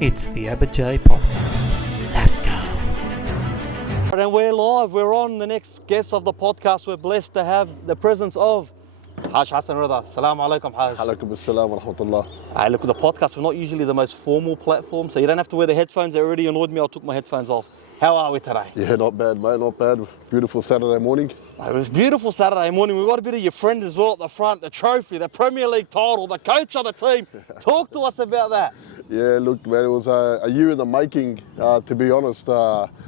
It's the Abba podcast. Let's go. And we're live. We're on. The next guest of the podcast, we're blessed to have the presence of Hajj Hassan Reda. Assalamu alaikum, Hajj. Alaikum assalam wa rahmatullah. Hey, look, the podcast, we're not usually the most formal platform, so you don't have to wear the headphones. It already annoyed me. I took my headphones off. How are we today? Yeah, not bad, mate, not bad. Beautiful Saturday morning. It was beautiful Saturday morning. We've got a bit of your friend as well at the front, the trophy, the Premier League title, the coach of the team. Talk to us about that. Yeah, look, man, it was a year in the making, to be honest. From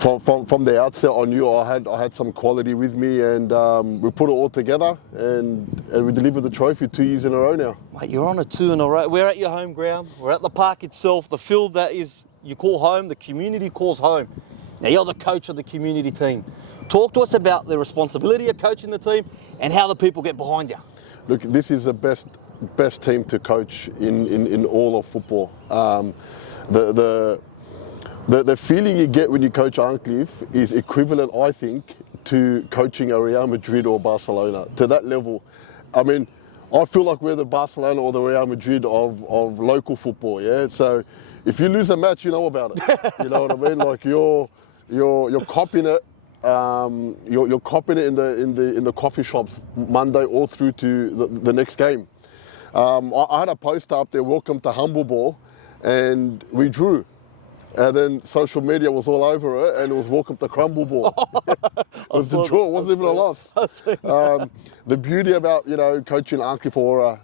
the outset, I knew I had some quality with me, and we put it all together, and we delivered the trophy 2 years in a row now. Mate, you're on a 2 in a row. We're at your home ground. We're at the park itself, the field that is you call home, the community calls home. Now you're the coach of the community team. Talk to us about the responsibility of coaching the team and how the people get behind you. Look, this is the best team to coach in all of football. The feeling you get when you coach Arncliffe is equivalent, I think, to coaching a Real Madrid or Barcelona, to that level. I mean, I feel like we're the Barcelona or the Real Madrid of local football, yeah? So if you lose a match, you know about it. You know what I mean? Like you're copying it. You're copying it in the coffee shops Monday all through to the next game. I had a poster up there, welcome to Humble Ball, and we drew. And then social media was all over it, and it was welcome to Crumble Ball. It was the draw, it wasn't even a loss. The beauty about, coaching Arncliffe Aurora,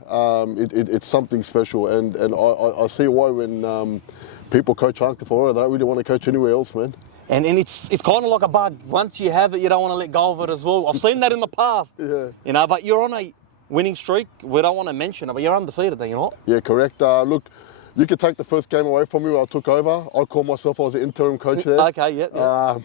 it's something special, and I see why when people coach Arncliffe Aurora, they don't really want to coach anywhere else, man. And it's kind of like a bug. Once you have it, you don't want to let go of it as well. I've seen that in the past. Yeah. But you're on a winning streak. We don't want to mention it, but you're undefeated, then you're not? Yeah, correct. Look, you could take the first game away from me when I took over. I call myself, I was an interim coach there. Okay, yeah.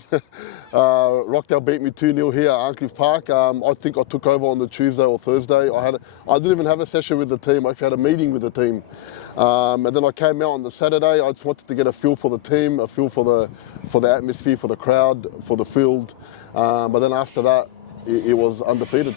Rockdale beat me 2-0 here at Arncliffe Park. I think I took over on the Tuesday or Thursday. I didn't even have a session with the team. I actually had a meeting with the team. And then I came out on the Saturday. I just wanted to get a feel for the team, a feel for the atmosphere, for the crowd, for the field. But then after that, it was undefeated.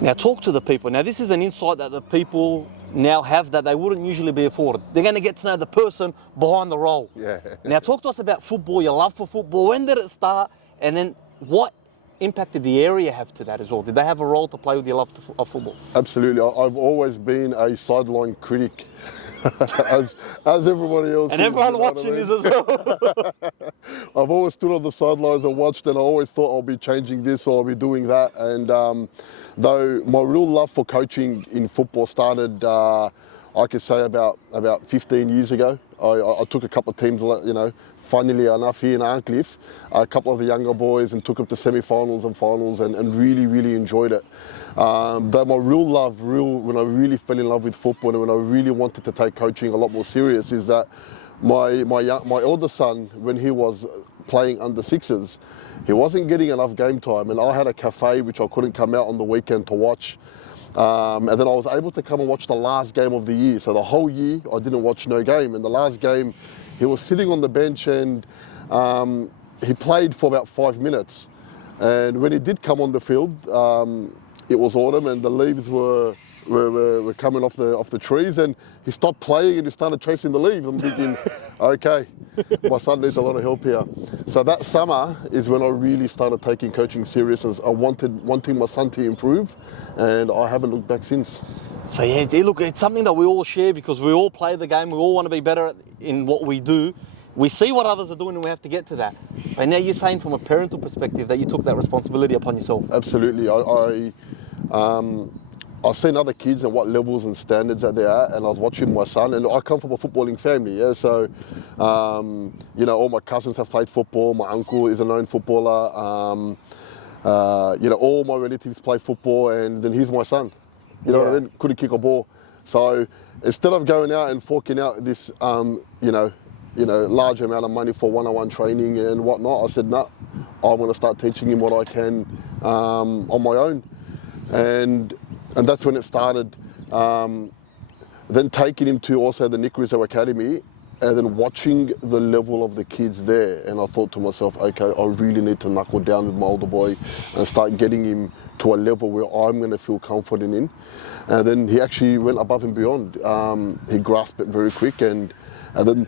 Now talk to the people. Now this is an insight that the people now have that they wouldn't usually be afforded. They're going to get to know the person behind the role. Yeah. Now talk to us about football, your love for football. When did it start? And then what impact did the area have to that as well? Did they have a role to play with your love of football? Absolutely. I've always been a sideline critic. as everybody else and is, everyone watching is as well. I've always stood on the sidelines and watched, and I always thought I'll be changing this or I'll be doing that. And though my real love for coaching in football started, I could say about 15 years ago. I took a couple of teams, funnily enough, here in Arncliffe, a couple of the younger boys, and took them to semi-finals and finals, and really, really enjoyed it. Though my real love, when I really fell in love with football and when I really wanted to take coaching a lot more serious, is that my older son, when he was playing under sixes, he wasn't getting enough game time, and I had a cafe which I couldn't come out on the weekend to watch. And then I was able to come and watch the last game of the year. So the whole year I didn't watch no game, and the last game he was sitting on the bench, and he played for about 5 minutes. And when he did come on the field, it was autumn and the leaves were coming off the trees, and he stopped playing and he started chasing the leaves. I'm thinking, okay, my son needs a lot of help here. So that summer is when I really started taking coaching serious, as I wanting my son to improve, and I haven't looked back since. So yeah, look, it's something that we all share because we all play the game. We all want to be better in what we do. We see what others are doing and we have to get to that. And now you're saying from a parental perspective that you took that responsibility upon yourself. Absolutely. I've seen other kids and what levels and standards that they're at, and I was watching my son, and I come from a footballing family, yeah. So, all my cousins have played football. My uncle is a known footballer. All my relatives play football, and then here's my son. You know what I mean? Couldn't kick a ball. So instead of going out and forking out this, large amount of money for one-on-one training and whatnot, I said, no, I'm going to start teaching him what I can on my own. And that's when it started. Then taking him to also the Nick Rizzo Academy, and then watching the level of the kids there, and I thought to myself, okay, I really need to knuckle down with my older boy and start getting him to a level where I'm going to feel confident in. And then he actually went above and beyond. He grasped it very quick, and then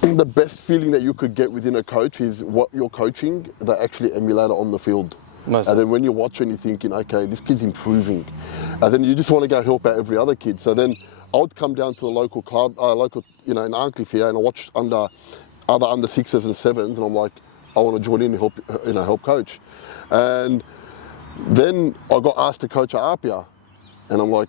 the best feeling that you could get within a coach is what you're coaching, they actually emulate it on the field. Most And then when you're watching, you're thinking, okay, this kid's improving. And then you just want to go help out every other kid. So then I would come down to the local club, in Arncliffe here, and I watch other under 6s and 7s, and I'm like, I want to join in and help coach. And then I got asked to coach at Apia, and I'm like,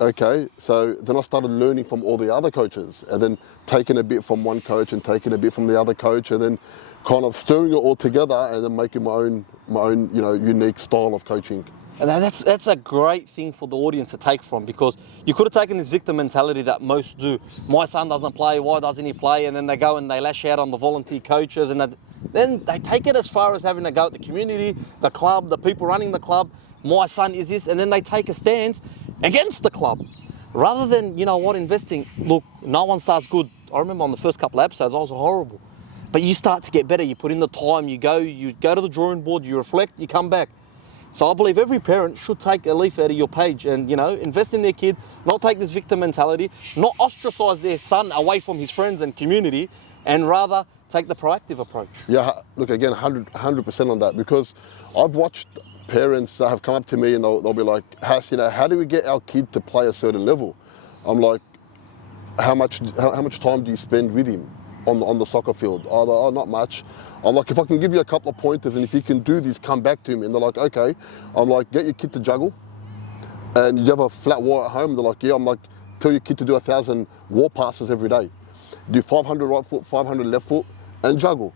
okay. So then I started learning from all the other coaches, and then taking a bit from one coach and taking a bit from the other coach, and then kind of stirring it all together, and then making my own unique style of coaching. And that's a great thing for the audience to take from, because you could have taken this victim mentality that most do. My son doesn't play, why doesn't he play? And then they go and they lash out on the volunteer coaches, and then they take it as far as having to go at the community, the club, the people running the club. My son is this, and then they take a stance against the club. Rather than, investing. Look, no one starts good. I remember on the first couple of episodes, I was horrible. But you start to get better, you put in the time, you go to the drawing board, you reflect, you come back. So I believe every parent should take a leaf out of your page and, invest in their kid, not take this victim mentality, not ostracize their son away from his friends and community, and rather take the proactive approach. Yeah, look, again, 100% on that, because I've watched parents that have come up to me and they'll be like, Hass, how do we get our kid to play a certain level? I'm like, how much time do you spend with him on the soccer field? Oh, not much. I'm like, if I can give you a couple of pointers and if you can do this, come back to me. And they're like, okay. I'm like, get your kid to juggle. And you have a flat wall at home? They're like, yeah. I'm like, tell your kid to do 1,000 wall passes every day. Do 500 right foot, 500 left foot, and juggle.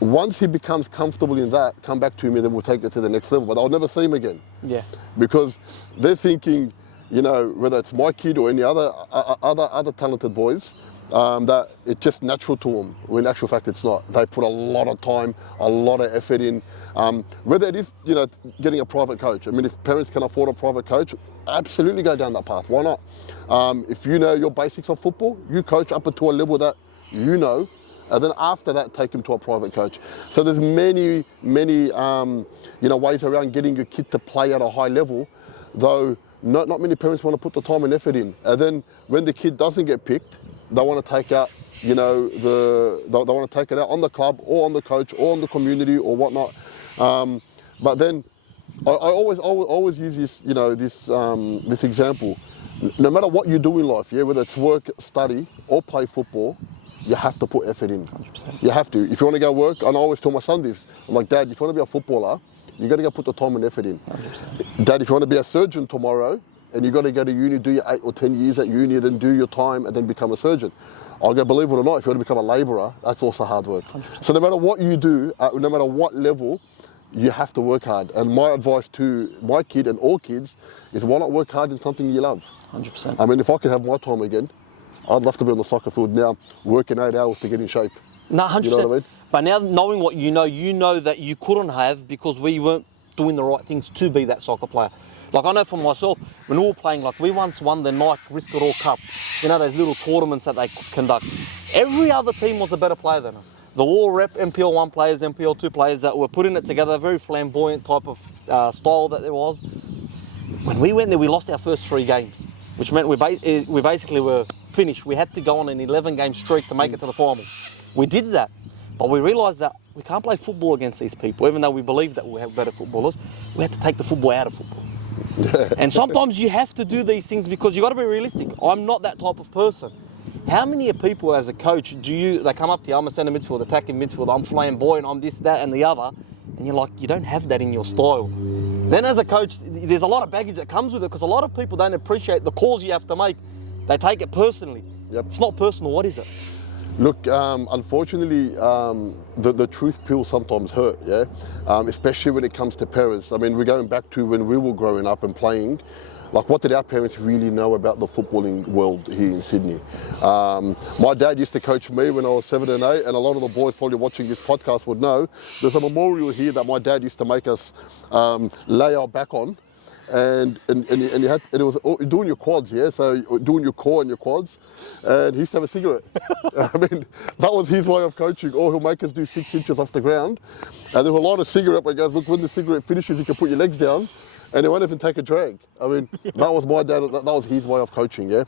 Once he becomes comfortable in that, come back to me, then we'll take it to the next level. But I'll never see him again. Yeah. Because they're thinking, whether it's my kid or any other talented boys, that it's just natural to them, when in actual fact it's not. They put a lot of time, a lot of effort in. Whether it is, getting a private coach. I mean, if parents can afford a private coach, absolutely go down that path. Why not? If you know your basics of football, you coach up to a level that you know, and then after that, take him to a private coach. So there's many, ways around getting your kid to play at a high level, though not many parents want to put the time and effort in. And then when the kid doesn't get picked, they want to take out, they want to take it out on the club or on the coach or on the community or whatnot. But then I always use this, this example. No matter what you do in life, whether it's work, study, or play football, you have to put effort in. 100%. You have to. If you want to go work, and I always tell my son this, I'm like, Dad, if you want to be a footballer, you got to go put the time and effort in. 100%. Dad, if you want to be a surgeon tomorrow, and you got to go to uni, do your 8 or 10 years at uni, then do your time, and then become a surgeon. I'll go, believe it or not, if you want to become a labourer, that's also hard work. 100%. So no matter what you do, no matter what level, you have to work hard. And my advice to my kid and all kids is, why not work hard in something you love? 100%. I mean, if I could have my time again, I'd love to be on the soccer field now, working 8 hours to get in shape. No, 100%. You know what I mean? But now, knowing what you know that you couldn't have because we weren't doing the right things to be that soccer player. Like, I know for myself, when we were playing, like, we once won the Nike Risk It All Cup. Those little tournaments that they conduct. Every other team was a better player than us. The all rep MPL 1 players, MPL 2 players that were putting it together, very flamboyant type of style that there was. When we went there, we lost our first 3 games, which meant we basically were finished. We had to go on an 11-game streak to make it to the finals. We did that, but we realised that we can't play football against these people, even though we believed that we have better footballers. We had to take the football out of football. And sometimes you have to do these things because you got to be realistic. I'm not that type of person. How many people as a coach they come up to you, I'm a centre midfield, attacking midfield, I'm flamboyant, I'm this, that and the other, and you're like, you don't have that in your style. Then as a coach, there's a lot of baggage that comes with it, because a lot of people don't appreciate the calls you have to make. They take it personally. Yep. It's not personal, what is it? Look, unfortunately, the truth pill sometimes hurt, especially when it comes to parents. I mean, we're going back to when we were growing up and playing. Like, what did our parents really know about the footballing world here in Sydney? My dad used to coach me when I was 7 and 8, and a lot of the boys probably watching this podcast would know. There's a memorial here that my dad used to make us lay our back on, and you had, and it was doing your quads, yeah. So doing your core and your quads, and he used to have a cigarette. I mean, that was his way of coaching. Or he'll make us do 6 inches off the ground, and then he'll light a cigarette. But he goes, look, when the cigarette finishes, you can put your legs down, and he won't even take a drag. I mean, that was my dad. That was his way of coaching, yeah.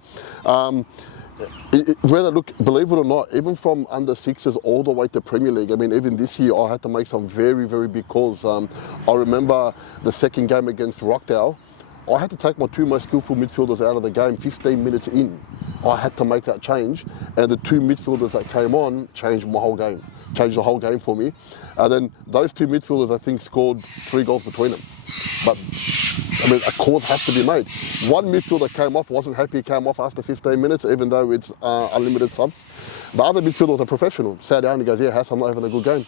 Whether, look, believe it or not, even from under sixes all the way to Premier League, I mean, even this year I had to make some very, very big calls. I remember the second game against Rockdale, I had to take my 2 most skillful midfielders out of the game 15 minutes in. I had to make that change, and the 2 midfielders that came on changed my whole game, changed the whole game for me. And then those 2 midfielders, I think, scored 3 goals between them. But I mean, a call has to be made. One midfielder came off, wasn't happy, he came off after 15 minutes, even though it's unlimited subs. The other midfielder was a professional, sat down and goes, yeah, Hass, I'm not having a good game.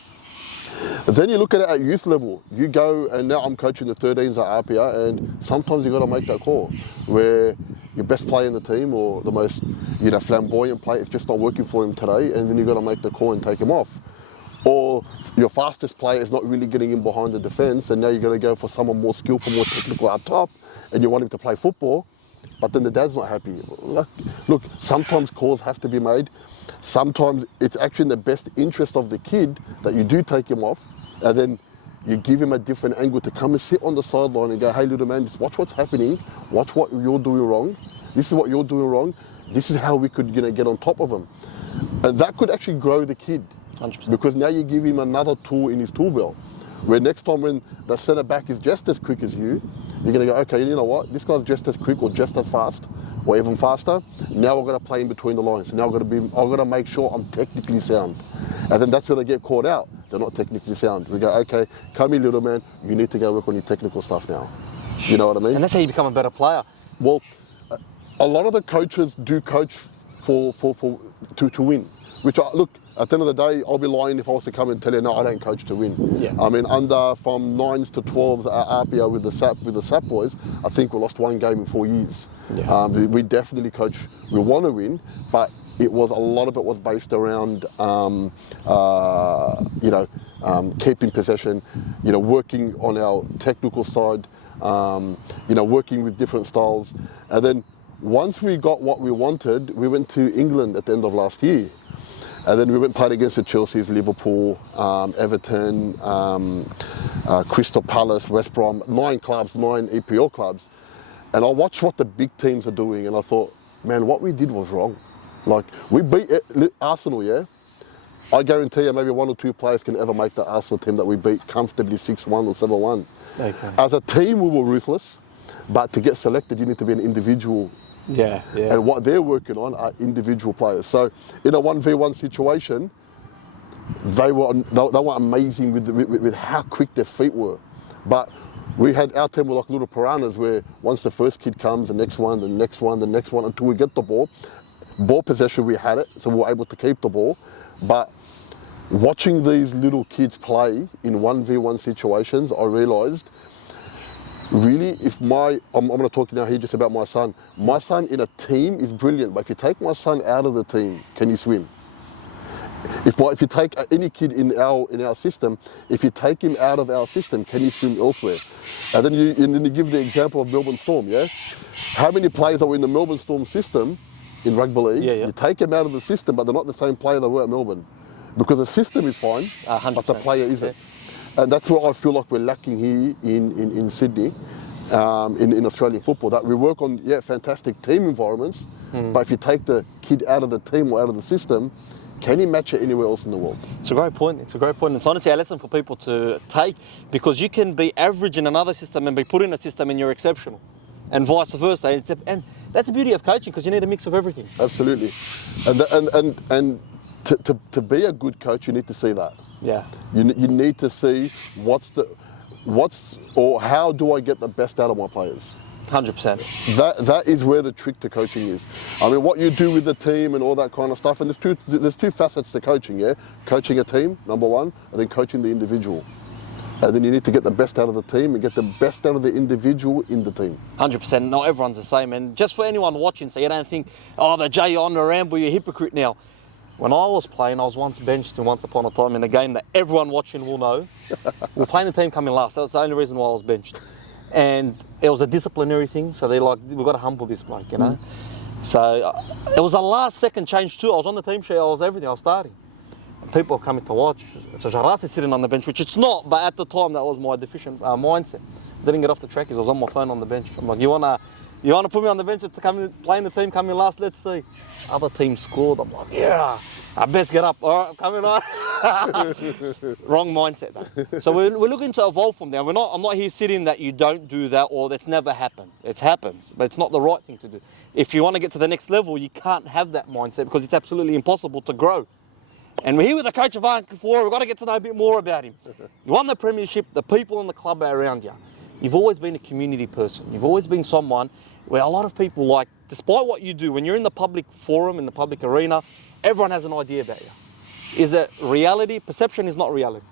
But then you look at it at youth level. You go, and now I'm coaching the 13s at RPA, and sometimes you've got to make that call where your best player in the team or the most flamboyant player is just not working for him today, and then you've got to make the call and take him off. Or your fastest player is not really getting in behind the defence, and now you're going to go for someone more skillful, more technical up top, and you want him to play football, but then the dad's not happy. Look, sometimes calls have to be made. Sometimes it's actually in the best interest of the kid that you do take him off, and then you give him a different angle to come and sit on the sideline and go, hey, little man, just watch what's happening, watch what you're doing wrong, this is what you're doing wrong, this is how we could get on top of him. And that could actually grow the kid. 100%. Because now you give him another tool in his tool belt. Where next time when the centre back is just as quick as you, you're going to go, okay, you know what? This guy's just as quick or just as fast or even faster. Now we're going to play in between the lines. Now I've got to make sure I'm technically sound. And then that's where they get caught out. They're not technically sound. We go, okay, come here, little man. You need to go work on your technical stuff now. You know what I mean? And that's how you become a better player. Well, a lot of the coaches do coach to win. Which, look, at the end of the day, I'll be lying if I was to come and tell you, no, I don't coach to win. Yeah. I mean, from 9s to 12s at RPO with the SAP boys, I think we lost 1 game in 4 years. Yeah. We definitely coach, we want to win, but a lot of it was based around, keeping possession, working on our technical side, working with different styles. And then once we got what we wanted, we went to England at the end of last year. And then we went and played against the Chelsea's, Liverpool, Everton, Crystal Palace, West Brom, 9 EPL clubs. And I watched what the big teams are doing, and I thought, man, what we did was wrong. Like, we beat Arsenal, yeah? I guarantee you maybe 1 or 2 players can ever make the Arsenal team that we beat comfortably 6-1 or 7-1. Okay. As a team, we were ruthless, but to get selected, you need to be an individual. Yeah. And what they're working on are individual players. So in a 1v1 situation, they were amazing with how quick their feet were. But we had our team were like little piranhas where once the first kid comes, the next one, the next one, the next one, until we get the ball. Ball possession, we had it, so we were able to keep the ball. But watching these little kids play in 1v1 situations, I realised, really, I'm going to talk now here just about my son. My son in a team is brilliant, but if you take my son out of the team, can he swim? If you take any kid in our system, if you take him out of our system, can he swim elsewhere? And then you give the example of Melbourne Storm, yeah? How many players are in the Melbourne Storm system in rugby league? Yeah. You take them out of the system, but they're not the same player they were at Melbourne. Because the system is fine, 100%. but the player isn't. Yeah. And that's what I feel like we're lacking here in Sydney, in Australian football, that we work on, fantastic team environments, but if you take the kid out of the team or out of the system, can he match it anywhere else in the world? It's a great point. It's honestly a lesson for people to take, because you can be average in another system and be put in a system and you're exceptional, and vice versa. And that's the beauty of coaching, because you need a mix of everything. Absolutely. And to be a good coach, you need to see that. Yeah. You need to see how do I get the best out of my players? 100%. That is where the trick to coaching is. I mean, what you do with the team and all that kind of stuff, and there's two facets to coaching, yeah? Coaching a team, number one, and then coaching the individual. And then you need to get the best out of the team and get the best out of the individual in the team. 100%. Not everyone's the same. And just for anyone watching, so you don't think, the Jay on the ramble, you're a hypocrite now. When I was playing, I was once benched and once upon a time in a game that everyone watching will know. We're playing the team coming last. That's the only reason why I was benched. and it was a disciplinary thing. So they're like, we've got to humble this bloke, you know. So it was a last second change too. I was on the team sheet, I was everything, I was starting. And people are coming to watch. So Jaras is sitting on the bench, which it's not, but at the time that was my deficient mindset. Didn't get off the track, I was on my phone on the bench. I'm like, you wanna put me on the bench to come in, play in the team, come in last, let's see. Other teams scored, I'm like, yeah, I best get up, all right, come in on. Wrong mindset though. So we're looking to evolve from there. I'm not here sitting that you don't do that or that's never happened. It happens, but it's not the right thing to do. If you want to get to the next level, you can't have that mindset because it's absolutely impossible to grow. And we're here with the coach of Arncliffe Aurora. We've got to get to know a bit more about him. You won the premiership, the people in the club are around you. You've always been a community person. You've always been someone where a lot of people, like, despite what you do, when you're in the public forum, in the public arena, everyone has an idea about you. Is it reality? Perception is not reality.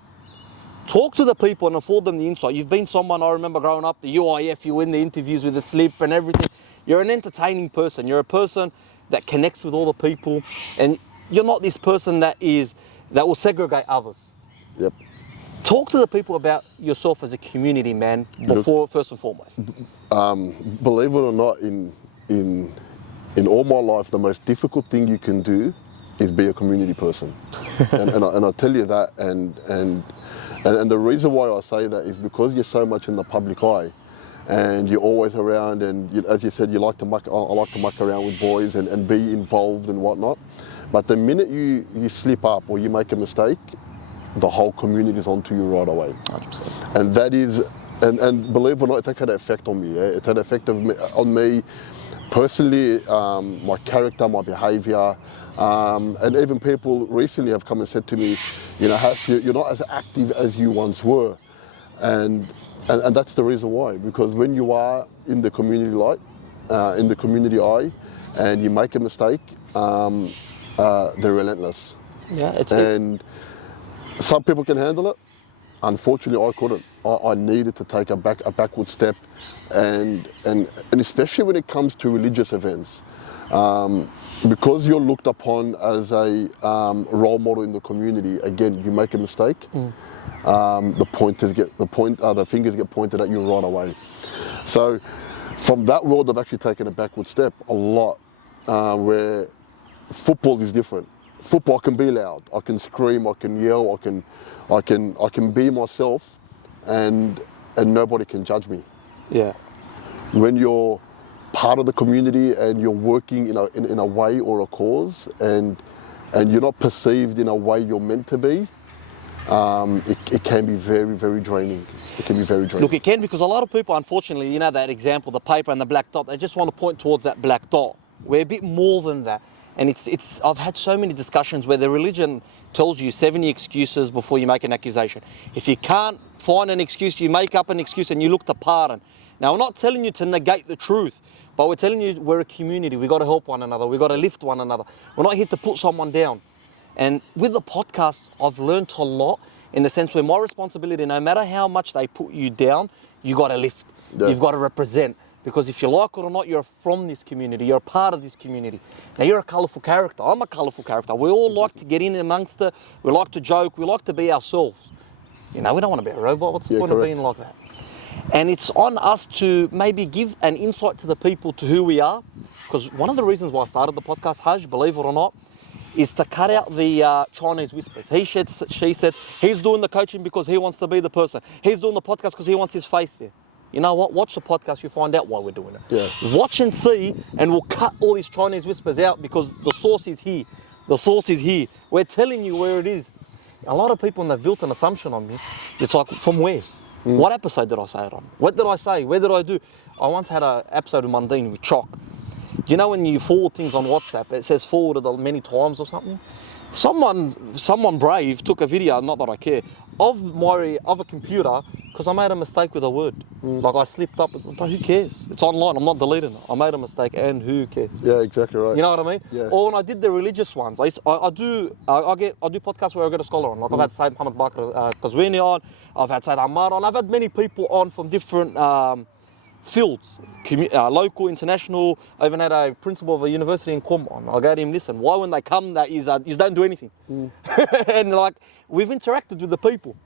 Talk to the people and afford them the insight. You've been someone, I remember growing up, the UIF, you win the interviews with the slip and everything. You're an entertaining person. You're a person that connects with all the people. And you're not this person that will segregate others. Yep. Talk to the people about yourself as a community man before, first and foremost. Believe it or not, in all my life, the most difficult thing you can do is be a community person. and I tell you that, and the reason why I say that is because you're so much in the public eye, and you're always around, and as you said, I like to muck around with boys and be involved and whatnot. But the minute you slip up or you make a mistake, the whole community is onto you right away. 100%. And that is, and believe it or not, it's had an effect on me. Yeah? It's had an effect on me personally, my character, my behaviour, and even people recently have come and said to me, you know, Hass, you're not as active as you once were. And that's the reason why, because when you are in the community light, in the community eye, and you make a mistake, they're relentless. Yeah, and some people can handle it. Unfortunately, I couldn't. I needed to take a backward step, and especially when it comes to religious events, because you're looked upon as a role model in the community. Again, you make a mistake, the fingers get pointed at you right away. So, from that world, I've actually taken a backward step a lot, where football is different. Football, I can be loud, I can scream, I can yell, I can be myself, and nobody can judge me. Yeah. When you're part of the community and you're working in a way or a cause, and you're not perceived in a way you're meant to be, it can be very, very draining. It can be very draining. Look, it can, because a lot of people, unfortunately, you know that example, the paper and the black dot, they just want to point towards that black dot. We're a bit more than that. And I've had so many discussions where the religion tells you 70 excuses before you make an accusation. If you can't find an excuse, you make up an excuse and you look to pardon. Now, we're not telling you to negate the truth, but we're telling you we're a community. We've got to help one another. We've got to lift one another. We're not here to put someone down. And with the podcast, I've learned a lot in the sense where my responsibility, no matter how much they put you down, you got to lift. Yeah. You've got to represent. Because if you like it or not, you're from this community, you're a part of this community. Now, you're a colourful character, I'm a colourful character. We all like to get in amongst it, we like to joke, we like to be ourselves. You know, we don't want to be a robot, what's the point of being like that? And it's on us to maybe give an insight to the people to who we are. Because one of the reasons why I started the podcast, Hajj, believe it or not, is to cut out the Chinese whispers. He said, she said, he's doing the coaching because he wants to be the person. He's doing the podcast because he wants his face there. You know what? Watch the podcast, you'll find out why we're doing it. Yeah. Watch and see, and we'll cut all these Chinese whispers out because the source is here. The source is here. We're telling you where it is. A lot of people, when they've built an assumption on me, it's like, from where? What episode did I say it on? What did I say? Where did I do? I once had an episode of Mundine with Chalk. Do you know when you forward things on WhatsApp, it says forwarded many times or something? Someone brave took a video, not that I care, of a computer because I made a mistake with a word. Like I slipped up, but who cares? It's online, I'm not deleting it. I made a mistake and who cares? Yeah, exactly right. You know what I mean? Yeah. Or when I did the religious ones, I do podcasts where I get a scholar on. Like I've had Sayyid Muhammad Bakr Qazwini on, I've had Sayyid Ammar on, I've had many people on from different fields, local, international. I even had a principal of a university in Qom on. I gave him, listen, why when they come that is don't do anything. And like, we've interacted with the people.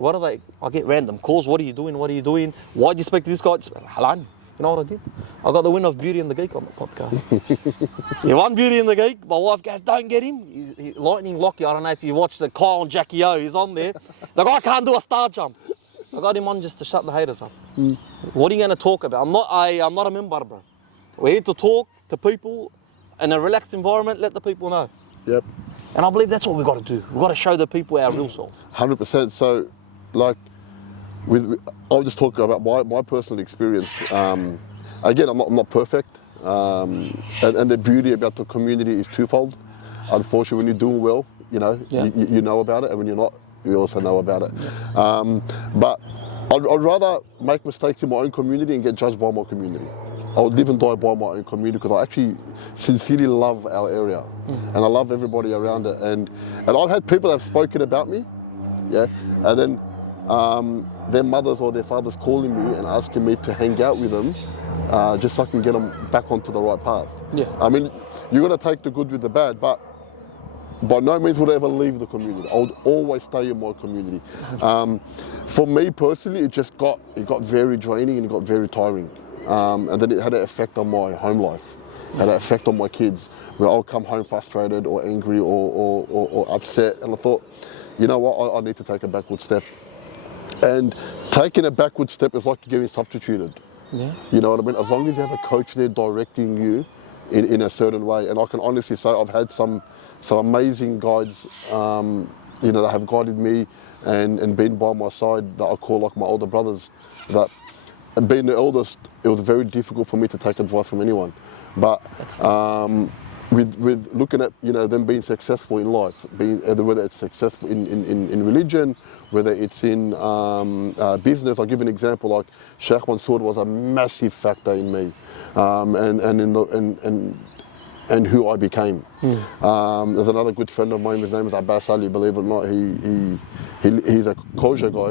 What are they? I get random calls. What are you doing? What are you doing? Why'd you speak to this guy? Halan. You know what I did? I got the win of Beauty and the Geek on the podcast. You won Beauty and the Geek. My wife goes, don't get him. Lightning Lockie. I don't know if you watched the Kyle and Jackie O. He's on there. The guy can't do a star jump. I got him on just to shut the haters up. What are you going to talk about? I'm not a member, bro. We're here to talk to people in a relaxed environment. Let the people know. Yep. And I believe that's what we've got to do. We've got to show the people our real self. 100%. So, like, I'll just talk about my personal experience. Again, I'm not perfect. And the beauty about the community is twofold. Unfortunately, when you're doing well, you know about it. And when you're not, you also know about it. But I'd rather make mistakes in my own community and get judged by my community. I would live and die by my own community because I actually sincerely love our area and I love everybody around it. And I've had people that have spoken about me, and then their mothers or their fathers calling me and asking me to hang out with them just so I can get them back onto the right path. Yeah. I mean, you're going to take the good with the bad, but by no means would I ever leave the community. I would always stay in my community. For me personally, it got very draining and it got very tiring. And then it had an effect on my home life, had an effect on my kids, where I'll come home frustrated or angry or upset. And I thought, you know what, I need to take a backward step. And taking a backward step is like getting substituted. Yeah. You know what I mean? As long as you have a coach there directing you in a certain way. And I can honestly say I've had some amazing guides, that have guided me and been by my side that I call like my older brothers. That being the eldest, it was very difficult for me to take advice from anyone. But with looking at them being successful in life, whether it's successful in religion, whether it's in business. I'll give an example. Like Sheikh Mansour was a massive factor in me, and who I became. There's another good friend of mine. His name is Abba. Believe it or not, he's a Khoja guy.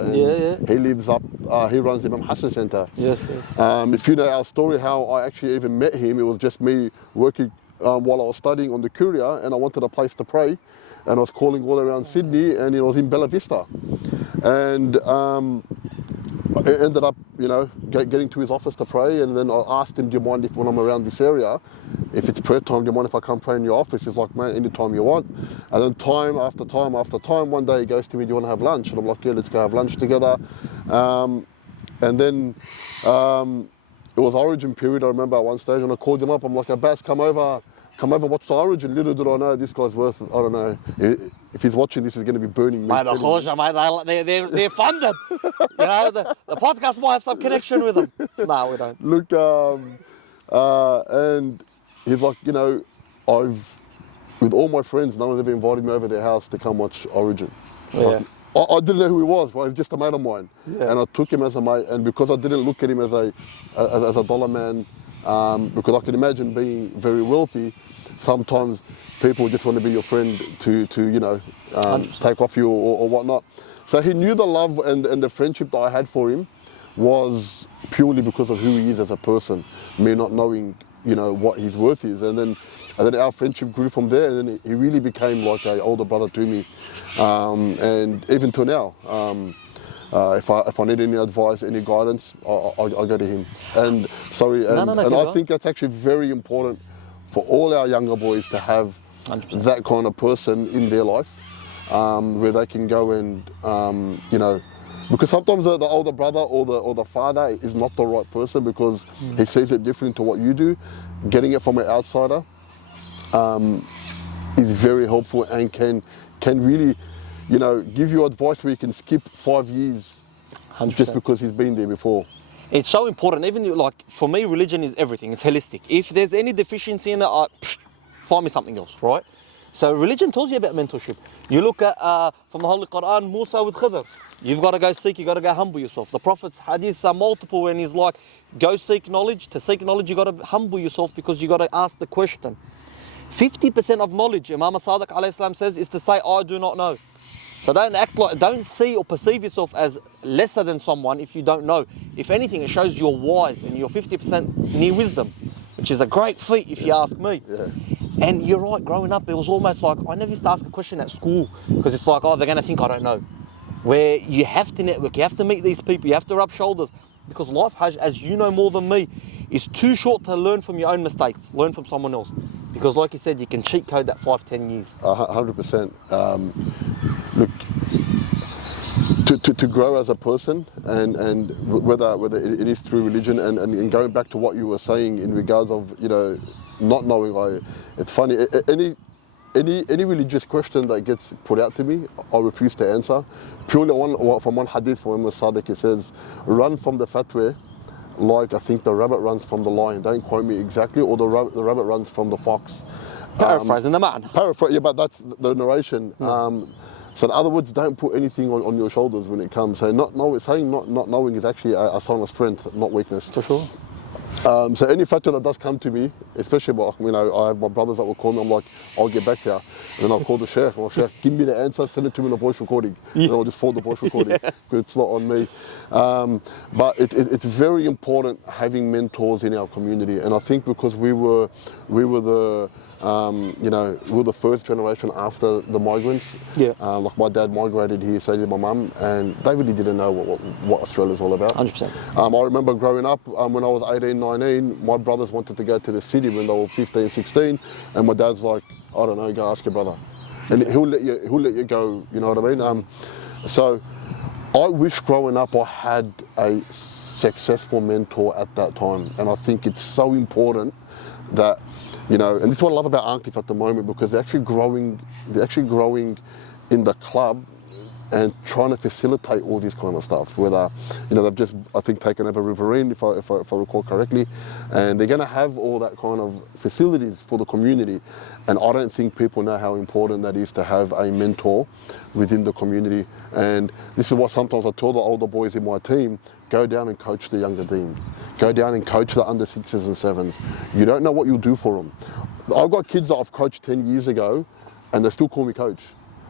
And he lives up. He runs the Imam Hassan Center. Yes. If you know our story, how I actually even met him, it was just me working while I was studying on the courier, and I wanted a place to pray, and I was calling all around Sydney, and it was in Bella Vista, and I ended up, getting to his office to pray, and then I asked him, do you mind if when I'm around this area, if it's prayer time, do you mind if I come pray in your office? He's like, man, anytime you want. And then time after time after time, one day he goes to me, do you want to have lunch? And I'm like, yeah, let's go have lunch together. And then it was Origin period, I remember at one stage, and I called him up, I'm like, Abbas, come over, watch the Origin. Little did I know, this guy's worth, I don't know, if he's watching this, he's going to be burning me. Mate, the Khoja, mate, they're funded. The podcast might have some connection with them. No, we don't. Look, and he's like, with all my friends, no one's ever invited me over their house to come watch Origin. Yeah. I didn't know who he was, but he was just a mate of mine. Yeah. And I took him as a mate, and because I didn't look at him as a dollar man, because I can imagine being very wealthy, sometimes people just want to be your friend to take off you or whatnot. So he knew the love and the friendship that I had for him was purely because of who he is as a person, me not knowing, what his worth is. And then our friendship grew from there, and then he really became like an older brother to me. And even to now, if I need any advice, any guidance, I go to him. And I think that's actually very important for all our younger boys to have 100%. That kind of person in their life, where they can go and, because sometimes the older brother or the father is not the right person because he sees it different to what you do. Getting it from an outsider is very helpful and can really, give you advice where you can skip 5 years 100%. Just because he's been there before. It's so important. Even for me, religion is everything. It's holistic. If there's any deficiency in it, find me something else, right? So religion tells you about mentorship. You look at, from the Holy Quran, Musa with Khidr. You've got to go seek, you've got to go humble yourself. The Prophet's hadiths are multiple and he's like, go seek knowledge. To seek knowledge, you've got to humble yourself because you've got to ask the question. 50% of knowledge, Imam Sadiq alayhi salam says, is to say, I do not know. So don't see or perceive yourself as lesser than someone if you don't know. If anything, it shows you're wise and you're 50% near wisdom, which is a great feat if you ask me. Yeah. And you're right, growing up, it was almost like, I never used to ask a question at school because it's like, they're going to think I don't know. where you have to network, you have to meet these people, you have to rub shoulders, because life, Hajj, as you know more than me, is too short to learn from your own mistakes, learn from someone else. Because like you said, you can cheat code that 5-10 years. 100%. Look, to grow as a person, and whether it is through religion, and going back to what you were saying in regards of, you know, not knowing, it's funny, any religious question that gets put out to me, I refuse to answer. Purely from one hadith from Imam Sadiq, it says, run from the fatwa like I think the rabbit runs from the lion. Don't quote me exactly, or the rabbit runs from the fox. Paraphrasing the man. Yeah, but that's the narration. So in other words, don't put anything on your shoulders when it comes. So not knowing is actually a sign of strength, not weakness. For sure. So any factor that does come to me, especially, you know, I have my brothers that will call me, I'm like, I'll get back to you. And then I'll call the sheikh. I'm like, sheikh, give me the answer, send it to me in a voice recording. And I'll just forward the voice recording, because it's not on me. But it's very important having mentors in our community. And I think because we were the, you know, we were the first generation after the migrants. Yeah. Like my dad migrated here, so did my mum, and they really didn't know what Australia's all about. 100%. I remember growing up, when I was 18, 19, my brothers wanted to go to the city when they were 15, 16, and my dad's like, I don't know, go ask your brother. And he'll let you go, you know what I mean? So I wish growing up I had a successful mentor at that time, and I think it's so important that, you know, and this is what I love about Arncliffe at the moment, because they're actually growing in the club and trying to facilitate all this kind of stuff. Whether, you know, they've just, I think, taken over rivalry, if I recall correctly, and they're going to have all that kind of facilities for the community. And I don't think people know how important that is to have a mentor within the community. And this is what sometimes I tell the older boys in my team: go down and coach the younger team. Go down and coach the under 6s and 7s. You don't know what you'll do for them. I've got kids that I've coached 10 years ago, and they still call me coach.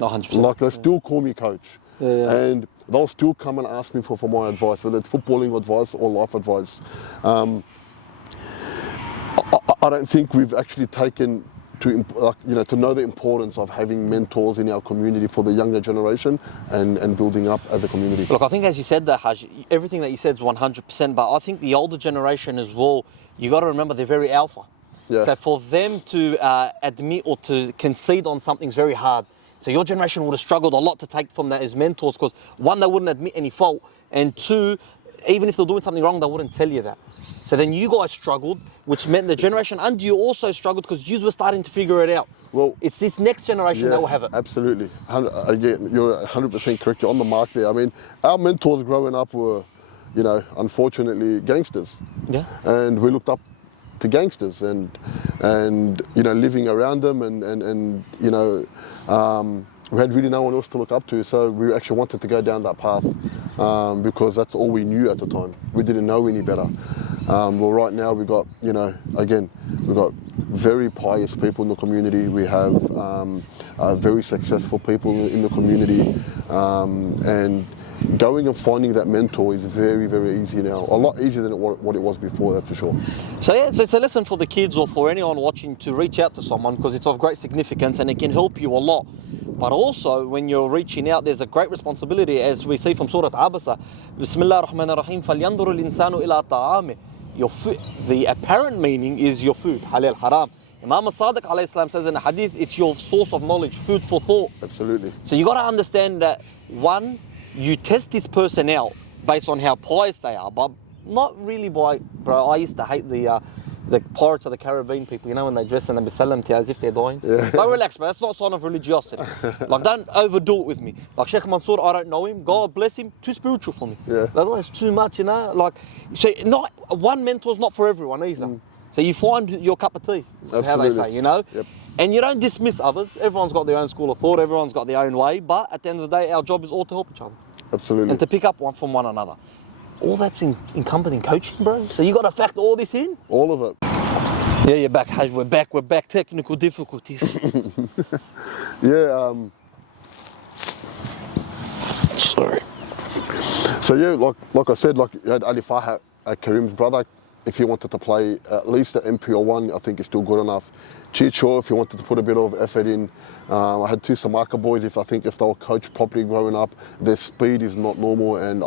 100%. Like, they still call me coach. Yeah. And they'll still come and ask me for my advice, whether it's footballing advice or life advice. I don't think we've actually taken to know the importance of having mentors in our community for the younger generation and building up as a community. Look, I think as you said that, Hajj, everything that you said is 100%, but I think the older generation as well, you got to remember they're very alpha. Yeah. So for them to admit or to concede on something is very hard. So your generation would have struggled a lot to take from that as mentors, because one, they wouldn't admit any fault, and two, even if they're doing something wrong, they wouldn't tell you that. So then you guys struggled, which meant the generation under you also struggled, because you were starting to figure it out. Well, it's this next generation that will have it. Absolutely. Again, you're 100% correct. You're on the mark there. I mean, our mentors growing up were, you know, unfortunately gangsters. Yeah. And we looked up to gangsters, and you know, living around them, and you know, we had really no one else to look up to, so we actually wanted to go down that path, because that's all we knew at the time. We didn't know any better. Well, right now we've got, you know, again, we've got very pious people in the community. We have very successful people in the community, and going and finding that mentor is very, very easy now. A lot easier than what it was before, that's for sure. So yeah, it's a lesson for the kids or for anyone watching to reach out to someone, because it's of great significance and it can help you a lot. But also, when you're reaching out, there's a great responsibility, as we see from Surah Abasa. Bismillah ar-Rahman ar-Rahim, فَلْيَنْظُرُ الْإِنسَانُ إِلَىٰ طَعَامِهِ. Your food, the apparent meaning is your food, halal, haram. Imam Sadiq alayhi salam says in a hadith, it's your source of knowledge, food for thought. Absolutely. So you got to understand that, one, you test this person out based on how pious they are, but not really by, bro, I used to hate the Pirates of the Caribbean people, you know, when they dress and they be selling to you as if they're dying. Yeah. Don't relax, man, that's not a sign of religiosity. Like, don't overdo it with me. Like Sheikh Mansour, I don't know him, God bless him, too spiritual for me. Yeah. Like, oh, it's too much, you know. Like, so not one mentor's not for everyone either. So you find your cup of tea, is how they say, you know. Yep. And you don't dismiss others. Everyone's got their own school of thought, everyone's got their own way, but at the end of the day, our job is all to help each other. Absolutely. And to pick up one from one another. All that's incumbent in coaching, bro. So you got to factor all this in. All of it. Yeah, you're back, Hajj. We're back. Technical difficulties. Yeah. Sorry. So yeah, like I said, like you had Ali Farhat, Karim's brother, if he wanted to play at least the MPL1, I think it's still good enough. Chicho, if he wanted to put a bit of effort in. I had two Samaka boys, if they were coached properly growing up, their speed is not normal, and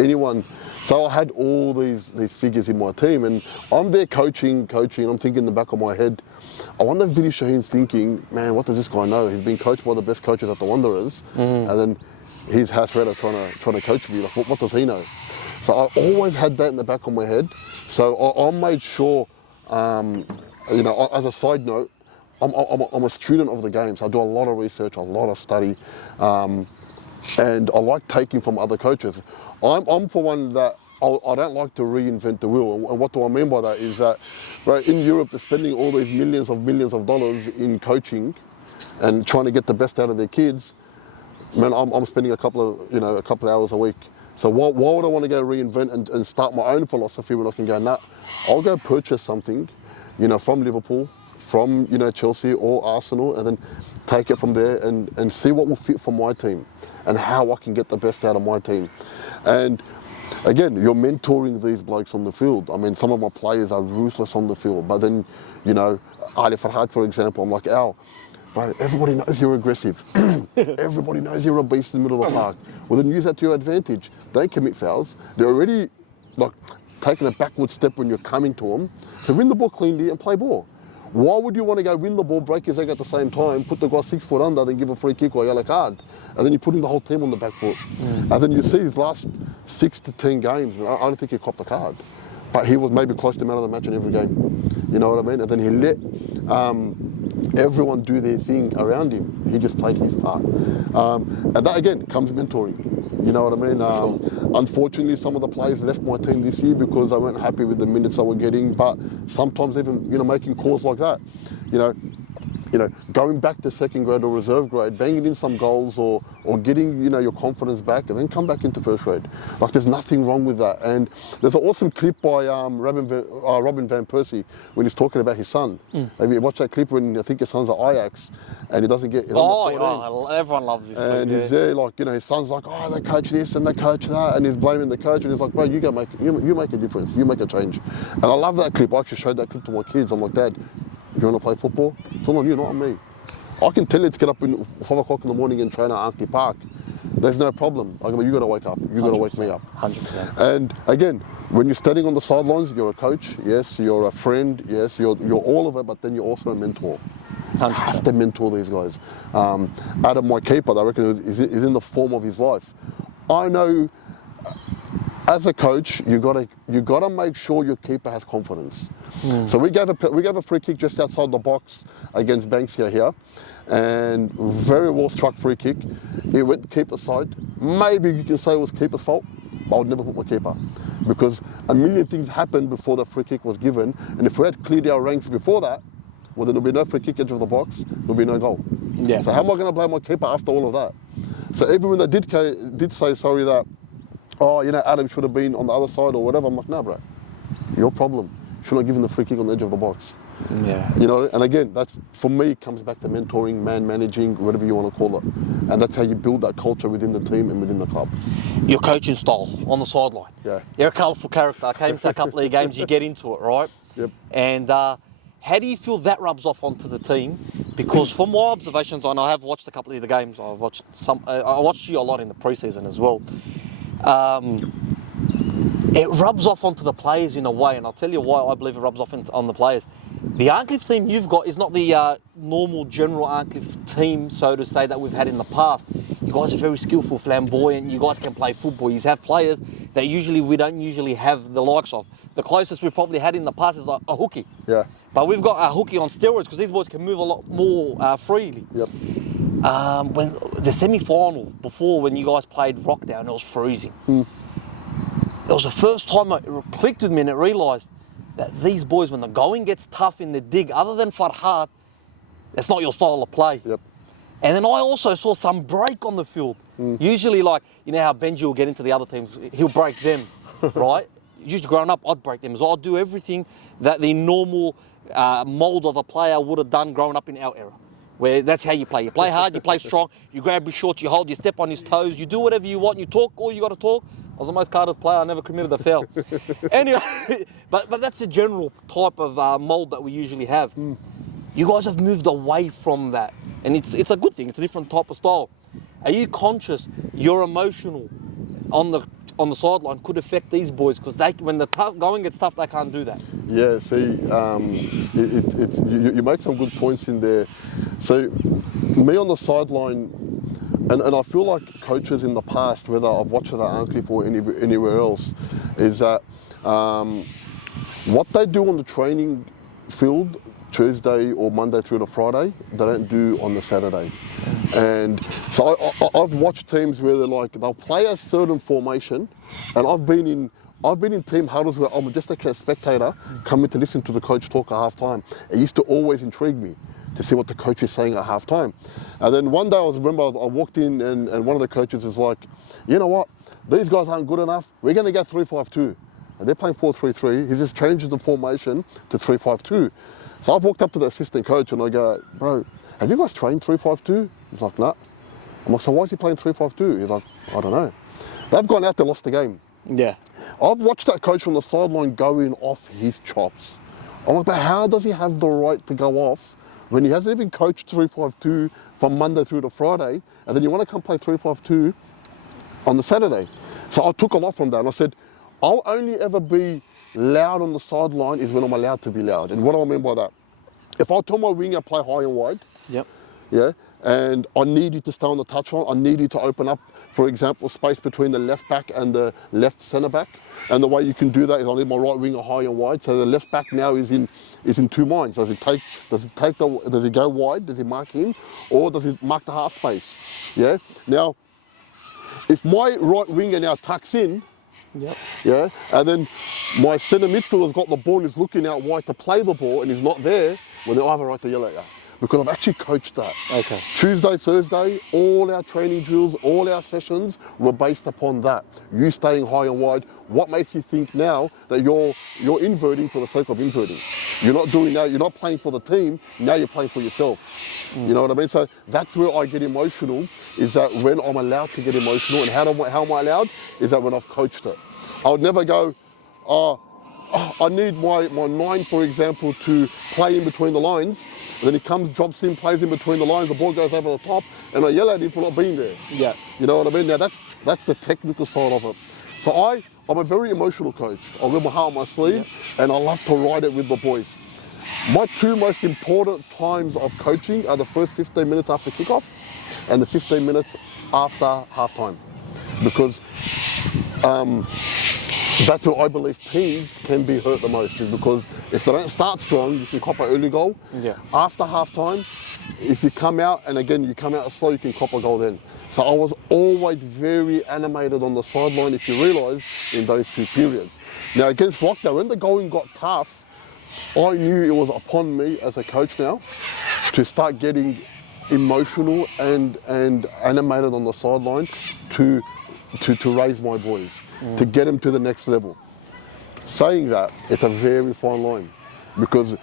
anyone. So I had all these figures in my team, and I'm there coaching. I'm thinking in the back of my head, I wonder if Billy Shaheen's thinking, man, what does this guy know? He's been coached by the best coaches at the Wanderers, and then he's Hajj Reda trying to coach me. Like, what does he know? So I always had that in the back of my head. So I made sure, as a side note, I'm a student of the game, so I do a lot of research, a lot of study, and I like taking from other coaches. I'm for one that I don't like to reinvent the wheel, and what do I mean by that is that, right, in Europe they're spending all these millions of dollars in coaching and trying to get the best out of their kids. Man, I'm spending a couple of hours a week. So why would I want to go reinvent and start my own philosophy when I can go, nah, I'll go purchase something, from Liverpool, from Chelsea or Arsenal, and then take it from there and see what will fit for my team and how I can get the best out of my team. And again, you're mentoring these blokes on the field. I mean, some of my players are ruthless on the field, but then, Ali Farhad, for example, I'm like, Al, bro, everybody knows you're aggressive. Everybody knows you're a beast in the middle of the park. Well, then use that to your advantage. Don't commit fouls. They're already taking a backward step when you're coming to them. So win the ball cleanly and play ball. Why would you want to go win the ball, break his leg at the same time, put the guy 6 foot under, then give a free kick or a yellow card, and then you're putting the whole team on the back foot? And then you see his last 6 to 10 games, I don't think he copped the card. But he was maybe close to man of the match in every game. You know what I mean? And then he let everyone do their thing around him. He just played his part. And that, again, comes mentoring. You know what I mean? Unfortunately, some of the players left my team this year because I weren't happy with the minutes I were getting. But sometimes even, making calls like that, going back to second grade or reserve grade, banging in some goals or getting, your confidence back, and then come back into first grade. Like, there's nothing wrong with that. And there's an awesome clip by Robin Van Persie when he's talking about his son. Have you watched that clip when I think his son's at Ajax and he doesn't get... everyone loves this clip. And he's there, his son's like, oh, they coach this and they coach that, and he's blaming the coach, and he's like, bro, you make a difference, you make a change. And I love that clip. I actually showed that clip to my kids. I'm like, Dad, you want to play football? It's all on you, not on me. I can tell you to get up in 5 o'clock in the morning and train at Arncliffe Park. There's no problem. You got to wake up. You got to wake me up. 100%. And again, when you're standing on the sidelines, you're a coach. Yes, you're a friend. Yes, you're all of it. But then you're also a mentor. 100%. I have to mentor these guys. Adam, my keeper, I reckon, is in the form of his life. I know. As a coach, you gotta make sure your keeper has confidence. So we gave a free kick just outside the box against Banksia here, and very well struck free kick. It went keeper's side. Maybe you can say it was keeper's fault, but I would never put my keeper, because a million things happened before the free kick was given, and if we had cleared our ranks before that, well, then there'll be no free kick edge of the box. There'll be no goal. Yeah. So how am I going to blame my keeper after all of that? So everyone that did say sorry that, oh, Adam should have been on the other side or whatever. I'm like, no, bro, your problem. Should have given the free kick on the edge of the box. Yeah. And again, that's, for me, comes back to mentoring, man managing, whatever you want to call it. And that's how you build that culture within the team and within the club. Your coaching style on the sideline. Yeah. You're a colourful character. I came to a couple of games, you get into it, right? Yep. And how do you feel that rubs off onto the team? Because from my observations, and I have watched a couple of the games, I've watched some. I watched you a lot in the pre-season as well. It rubs off onto the players in a way, and I'll tell you why I believe it rubs off on the players. The Arncliffe team you've got is not the normal general Arncliffe team, so to say, that we've had in the past. You guys are very skillful, flamboyant, you guys can play football. You have players that we don't usually have the likes of. The closest we've probably had in the past is like a hookie. Yeah. But we've got a hookie on steroids because these boys can move a lot more freely. Yep. When the semi-final before, when you guys played Rockdown, it was freezing. It was the first time it clicked with me and I realised that these boys, when the going gets tough in the dig, other than Farhad, that's not your style of play. Yep. And then I also saw some break on the field. Usually, like, you know how Benji will get into the other teams, he'll break them, right? Usually growing up, I'd break them. So I'd do everything that the normal mould of a player would have done growing up in our era. Where that's how you play. You play hard, you play strong, you grab his shorts, you hold, you step on his toes, you do whatever you want, you talk all you got to talk, I was the most carded player. I never committed a foul. Anyway, but that's the general type of mould that we usually have. You guys have moved away from that, and it's a good thing. It's a different type of style. Are you conscious your emotional on the sideline could affect these boys because when the going gets tough, they can't do that? Yeah, see, you make some good points in there. So, me on the sideline, and I feel like coaches in the past, whether I've watched it at Arncliffe or anywhere else, is that what they do on the training field, Tuesday or Monday through to Friday, they don't do on the Saturday. And so I've watched teams where they'll play a certain formation, and I've been in team huddles where I'm just a spectator coming to listen to the coach talk at half time. It used to always intrigue me to see what the coach is saying at half time. And then one day I walked in and one of the coaches is like, you know what, these guys aren't good enough, we're going to go 3-5-2. And they're playing 4-3-3, he's just changed the formation to 3-5-2. So I've walked up to the assistant coach and I go, bro, have you guys trained 3-5-2? He's like, nah. I'm like, so why is he playing 3-5-2? He's like, I don't know. They've gone out there, lost the game. Yeah. I've watched that coach on the sideline going off his chops. I'm like, but how does he have the right to go off when he hasn't even coached 3-5-2 from Monday through to Friday, and then you want to come play 3-5-2 on the Saturday? So I took a lot from that and I said, I'll only ever be loud on the sideline is when I'm allowed to be loud. And what do I mean by that? If I tell my winger play high and wide, yep, yeah, and I need you to stay on the touchline, I need you to open up, for example, space between the left back and the left centre back. And the way you can do that is I need my right winger high and wide. So the left back now is in two minds. Does he go wide? Does he mark in, or does he mark the half space? Yeah. Now, if my right winger now tucks in, yep, yeah, and then my centre midfielder's got the ball and is looking out wide to play the ball and he's not there, well, they'll have a right to yell at you. Because I've actually coached that. Okay. Tuesday, Thursday, all our training drills, all our sessions were based upon that. You staying high and wide. What makes you think now that you're inverting for the sake of inverting? You're not doing that. You're not playing for the team. Now you're playing for yourself. You know what I mean? So that's where I get emotional, is that when I'm allowed to get emotional. And how am I allowed? Is that when I've coached it. I would never go, I need my 9, for example, to play in between the lines. And then he comes, drops in, plays in between the lines, the ball goes over the top, and I yell at him for not being there. Yeah. You know what I mean? Now that's the technical side of it. So I'm a very emotional coach. I wear my heart on my sleeve, and I love to ride it with the boys. My 2 most important times of coaching are the first 15 minutes after kickoff and the 15 minutes after halftime. Because that's where I believe teams can be hurt the most, is because if they don't start strong, you can cop an early goal. Yeah. After halftime, if you come out, and again, you come out slow, you can cop a goal then. So I was always very animated on the sideline, if you realise, in those 2 periods. Now against Rockdale, when the going got tough, I knew it was upon me as a coach now to start getting emotional and animated on the sideline to raise my boys, to get them to the next level. Saying that, it's a very fine line, because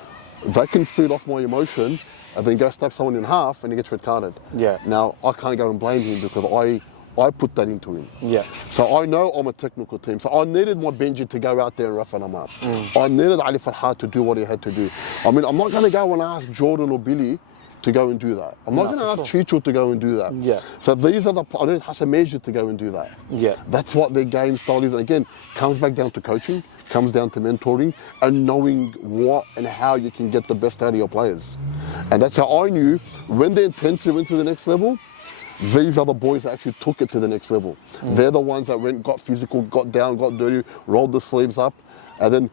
they can feed off my emotion and then go stab someone in half and he gets red carded. Yeah. Now, I can't go and blame him because I put that into him. Yeah. So I know I'm a technical team. So I needed my Benji to go out there and roughen them up. I needed Ali Farhad to do what he had to do. I mean, I'm not going to go and ask Jordan or Billy to go and do that. I'm not going to ask Chicho to go and do that. Yeah. So these are I need Hassan Reda to go and do that. Yeah. That's what their game style is. And again, comes back down to coaching, comes down to mentoring, and knowing what and how you can get the best out of your players. And that's how I knew when the intensity went to the next level, these are the boys that actually took it to the next level. They're the ones that got physical, got down, got dirty, rolled the sleeves up, and then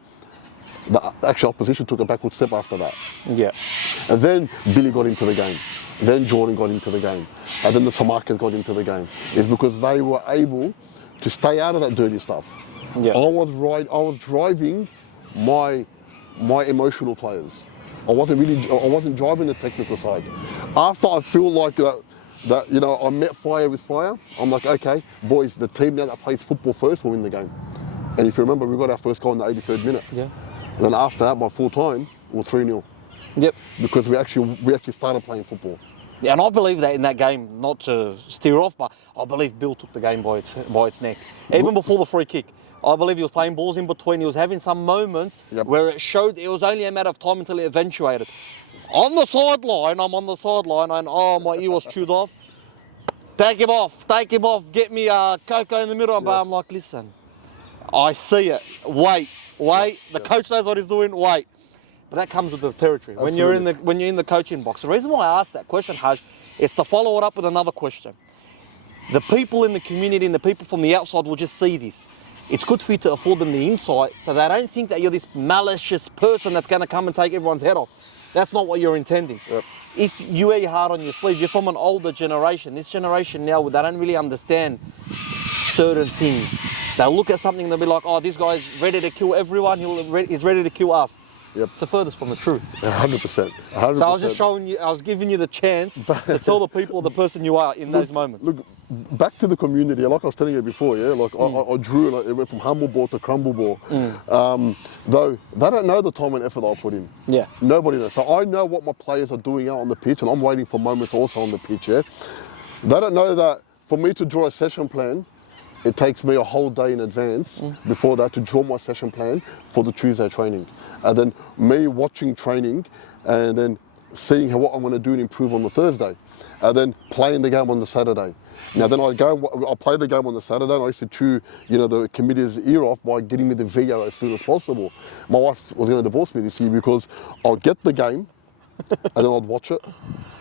the actual opposition took a backward step after that. Yeah. And then Billy got into the game. Then Jordan got into the game. And then the Samakas got into the game. It's because they were able to stay out of that dirty stuff. Yeah. I was driving my emotional players. I wasn't driving the technical side. After I feel like that I met fire with fire, I'm like, okay, boys, the team now that plays football first will win the game. And if you remember, we got our first goal in the 83rd minute. Yeah. And then after that, by full time, we're 3-0. Yep. Because we actually started playing football. Yeah, and I believe that in that game, not to steer off, but I believe Bill took the game by its neck. Even before the free kick, I believe he was playing balls in between. He was having some moments where it showed it was only a matter of time until it eventuated. On the sideline, I'm on the sideline, and my ear was chewed off. Take him off, get me a Coco in the middle. But I'm like, listen, I see it. Wait. The coach knows what he's doing. Wait. But that comes with the territory. Absolutely. When you're in the coaching box. The reason why I asked that question, Hajj, is to follow it up with another question. The people in the community and the people from the outside will just see this. It's good for you to afford them the insight so they don't think that you're this malicious person that's going to come and take everyone's head off. That's not what you're intending. Yep. If you wear your heart on your sleeve, you're from an older generation. This generation now, they don't really understand certain things. They'll look at something and they'll be like, oh, this guy's ready to kill everyone. He's ready to kill us. Yep. It's the furthest from the truth. 100%. So I was just showing you, I was giving you the chance to tell the people the person you are in those moments. Look, back to the community, like I was telling you before, I drew and it went from humble ball to crumble ball. Though they don't know the time and effort I put in. Yeah. Nobody knows. So I know what my players are doing out on the pitch, and I'm waiting for moments also on the pitch, They don't know that for me to draw a session plan, it takes me a whole day in advance before that to draw my session plan for the Tuesday training. And then me watching training and then seeing what I'm going to do and improve on the Thursday. And then playing the game on the Saturday. Now then I play the game on the Saturday and I used to chew, the committee's ear off by getting me the video as soon as possible. My wife was going to divorce me this year because I'll get the game and then I'd watch it.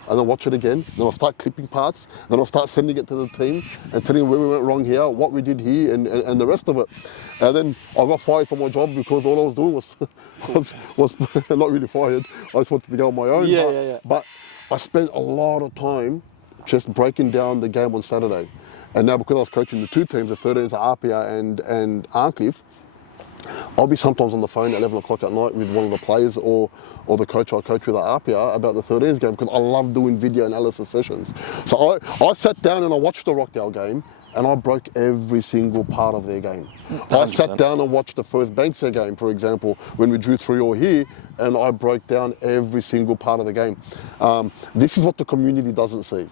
And then watch it again, then I'll start clipping parts, then I'll start sending it to the team and telling them where we went wrong here, what we did here, and the rest of it. And then I got fired from my job because all I was doing was not really fired. I just wanted to go on my own. But I spent a lot of time just breaking down the game on Saturday. And now because I was coaching the two teams, the 13s, Apia and Arncliffe, I'll be sometimes on the phone at 11 o'clock at night with one of the players or the coach I coach with at Apia about the 13s game because I love doing video analysis sessions. So I sat down and I watched the Rockdale game and I broke every single part of their game. 100%. I sat down and watched the first Banksia game, for example, when we drew 3-3 here, and I broke down every single part of the game. This is what the community doesn't see.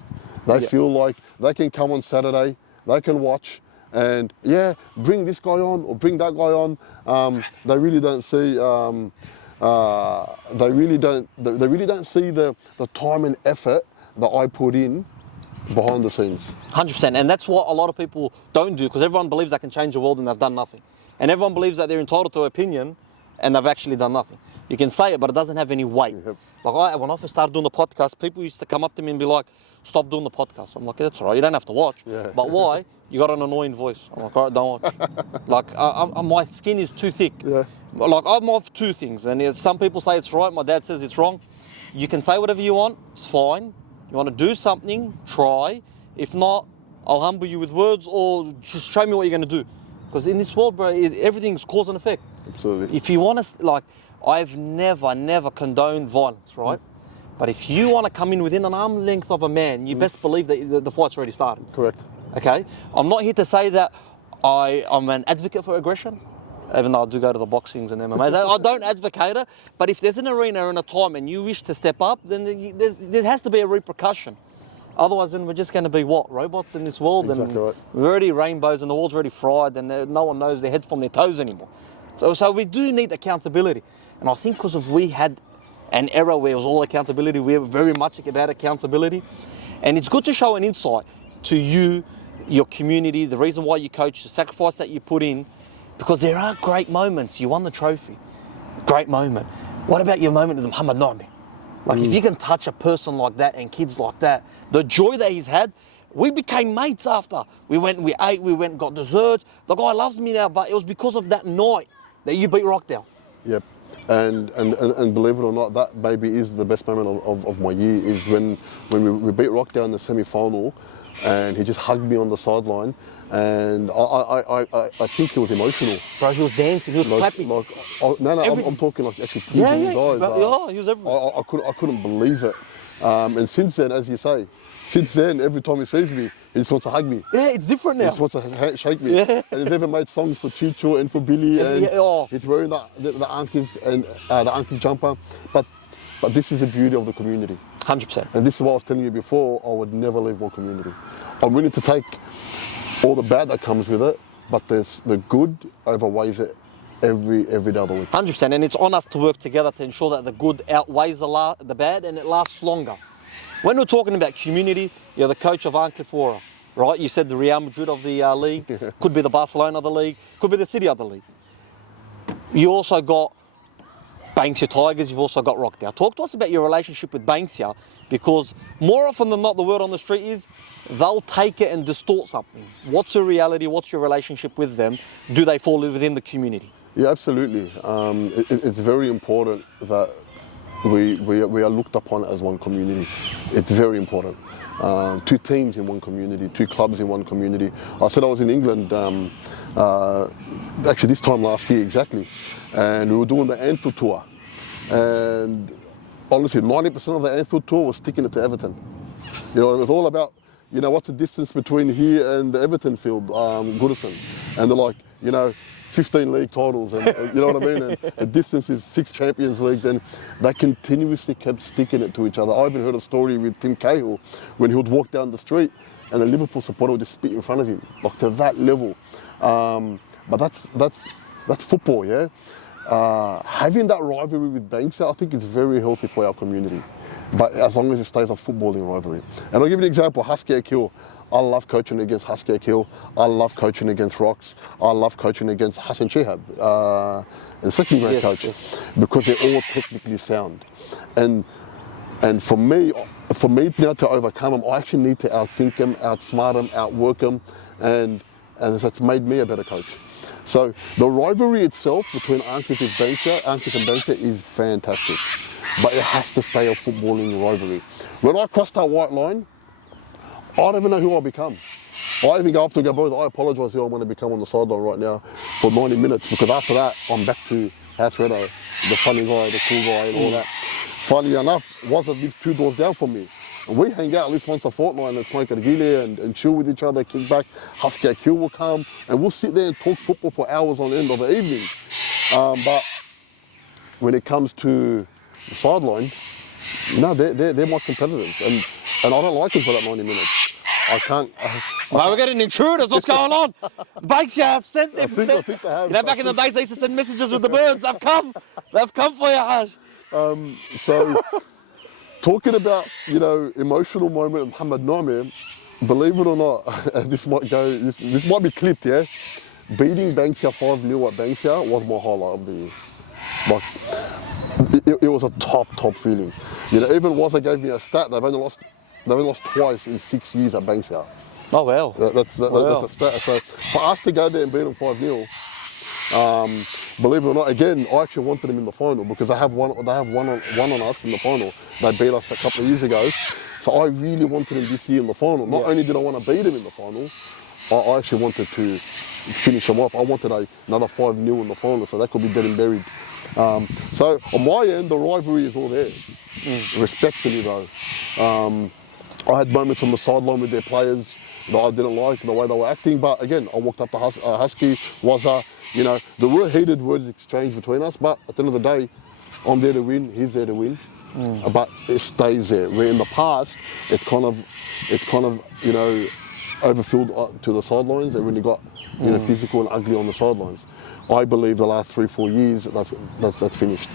They feel like they can come on Saturday, they can watch, and bring this guy on or bring that guy on. They really don't see. They really don't see the time and effort that I put in behind the scenes. 100%, and that's what a lot of people don't do because everyone believes they can change the world and they've done nothing, and everyone believes that they're entitled to opinion and they've actually done nothing. You can say it, but it doesn't have any weight. Yep. Like when I first started doing the podcast, people used to come up to me and be like, "Stop doing the podcast." I'm like, "That's all right. You don't have to watch." Yeah. But why? You got an annoying voice. I'm like, "All right, don't watch." Like my skin is too thick. Yeah. Like I'm off two things, and some people say it's right. My dad says it's wrong. You can say whatever you want. It's fine. You want to do something, try. If not, I'll humble you with words or just show me what you're going to do. Because in this world, bro, everything's cause and effect. Absolutely. If you want to, I've never condoned violence, right? But if you want to come in within an arm length of a man, you best believe that the fight's already started. Correct. Okay? I'm not here to say that I'm an advocate for aggression, even though I do go to the boxings and MMA. I don't advocate it, but if there's an arena and a time and you wish to step up, then there has to be a repercussion. Otherwise, then we're just going to be what? Robots in this world? Exactly and right. we're already rainbows and the world's already fried and no one knows their head from their toes anymore. So we do need accountability. And I think because we had an era where it was all accountability, we were very much about accountability. And it's good to show an insight to you, your community, the reason why you coach, the sacrifice that you put in, because there are great moments. You won the trophy. Great moment. What about your moment with Muhammad Nabi? Like if you can touch a person like that and kids like that, the joy that he's had, we became mates after. We ate, we went and got desserts. The guy loves me now, but it was because of that night that you beat Rockdale. Yep. And believe it or not, that maybe is the best moment of my year, is when we beat Rockdale in the semi-final and he just hugged me on the sideline. And I think he was emotional. Bro, he was dancing, he was clapping. I'm talking like actually tears in his eyes. Yeah, he was everywhere. I couldn't believe it. And since then, as you say, every time he sees me, he just wants to hug me. Yeah, it's different now. He just wants to shake me. Yeah. And he's even made songs for Chicho and for Billy. And he's wearing the Arncliffe and the Arncliffe jumper. But But this is the beauty of the community. 100%. And this is what I was telling you before, I would never leave my community. I'm willing to take all the bad that comes with it, but there's the good outweighs it every day of the week. 100%, and it's on us to work together to ensure that the good outweighs the bad and it lasts longer. When we're talking about community, you're the coach of Arncliffe Aurora, right? You said the Real Madrid of the league, could be the Barcelona of the league, could be the City of the league. You also got Banksia Tigers, you've also got Rockdale. Talk to us about your relationship with Banksia, because more often than not, the word on the street is they'll take it and distort something. What's the reality? What's your relationship with them? Do they fall within the community? Yeah, absolutely. It's very important that we are looked upon as one community. It's very important. Two teams in one community, two clubs in one community. I said I was in England, actually this time last year exactly, and we were doing the Anfield tour. And honestly, 90% of the Anfield tour was sticking it to Everton. You know, it was all about, you know, what's the distance between here and the Everton field, Goodison. And they're like, you know, 15 league titles, and you know what I mean? And the distance is 6 Champions Leagues, and they continuously kept sticking it to each other. I even heard a story with Tim Cahill when he would walk down the street and the Liverpool supporter would just spit in front of him, like to that level. But that's football, yeah? Having that rivalry with Banksia, I think is very healthy for our community. But as long as it stays a footballing rivalry. And I'll give you an example, Husky Hill. I love coaching against Husky Hill. I love coaching against Rocks. I love coaching against Hassan Shihab, the second grade coach, because they're all technically sound. And for me now to overcome them, I actually need to outthink them, outsmart them, outwork them, and that's made me a better coach. So the rivalry itself between Arncliffe and Banksia is fantastic, but it has to stay a footballing rivalry. When I cross that white line, I don't even know who I'll become. I even go up to Gabor, I apologise who I want to become on the sideline right now for 90 minutes, because after that, I'm back to Hajj Reda, the funny guy, the cool guy and all that. Funny enough, Wazza lives 2 doors down from me. And we hang out at least once a fortnight and smoke a gile and chill with each other, kick back. Husky Q will come and we'll sit there and talk football for hours on end of the evening. But when it comes to the sideline, no, they're my competitors, and I don't like them for that 90 minutes. I can't. We're getting intruders. What's going on? Banksia have sent them. I think they have. You know, back in the days they used to send messages with the birds. They've come for you, Hajj. So, talking about, you know, emotional moment of Mohamed Naimir, believe it or not, this might be clipped, yeah. Beating Banksia 5-0 at Banksia was my highlight of the year. Like, it was a top feeling. You know, even Wazza gave me a stat. They've only lost twice in 6 years at Banksia. Oh well. That's a stat. So for us to go there and beat them 5-0, believe it or not, again, I actually wanted them in the final because they have one on us in the final. They beat us a couple of years ago. So I really wanted them this year in the final. Not only did I want to beat them in the final, I actually wanted to finish them off. I wanted another 5-0 in the final, so that could be dead and buried. So on my end, the rivalry is all there. Respectfully though. I had moments on the sideline with their players that I didn't like, the way they were acting, but again, I walked up to Husky, Wazza, you know, there were heated words exchanged between us, but at the end of the day, I'm there to win, he's there to win. But it stays there. Where in the past, it's kind of, you know, overfilled to the sidelines and really got, you know, physical and ugly on the sidelines. I believe the last 3-4 years that's finished.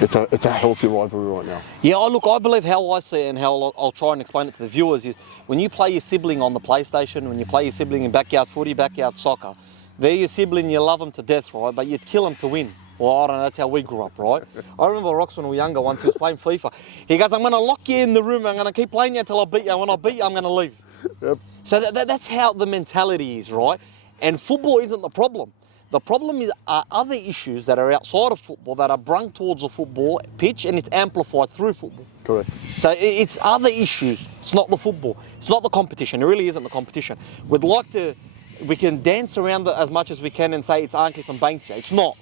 It's a healthy rivalry right now. Yeah, look, I believe how I see it and how I'll try and explain it to the viewers is when you play your sibling on the PlayStation, when you play your sibling in backyard footy, backyard soccer, they're your sibling, you love them to death, right? But you'd kill them to win. Well, I don't know, that's how we grew up, right? I remember Rox when we were younger, once he was playing FIFA. He goes, I'm going to lock you in the room, I'm going to keep playing you until I beat you, and when I beat you, I'm going to leave. Yep. So that's how the mentality is, right? And football isn't the problem. The problem is other issues that are outside of football that are brung towards the football pitch and it's amplified through football. Correct. So it's other issues. It's not the football. It's not the competition. It really isn't the competition. We can dance around it as much as we can and say it's Arncliffe and Banksia. It's not.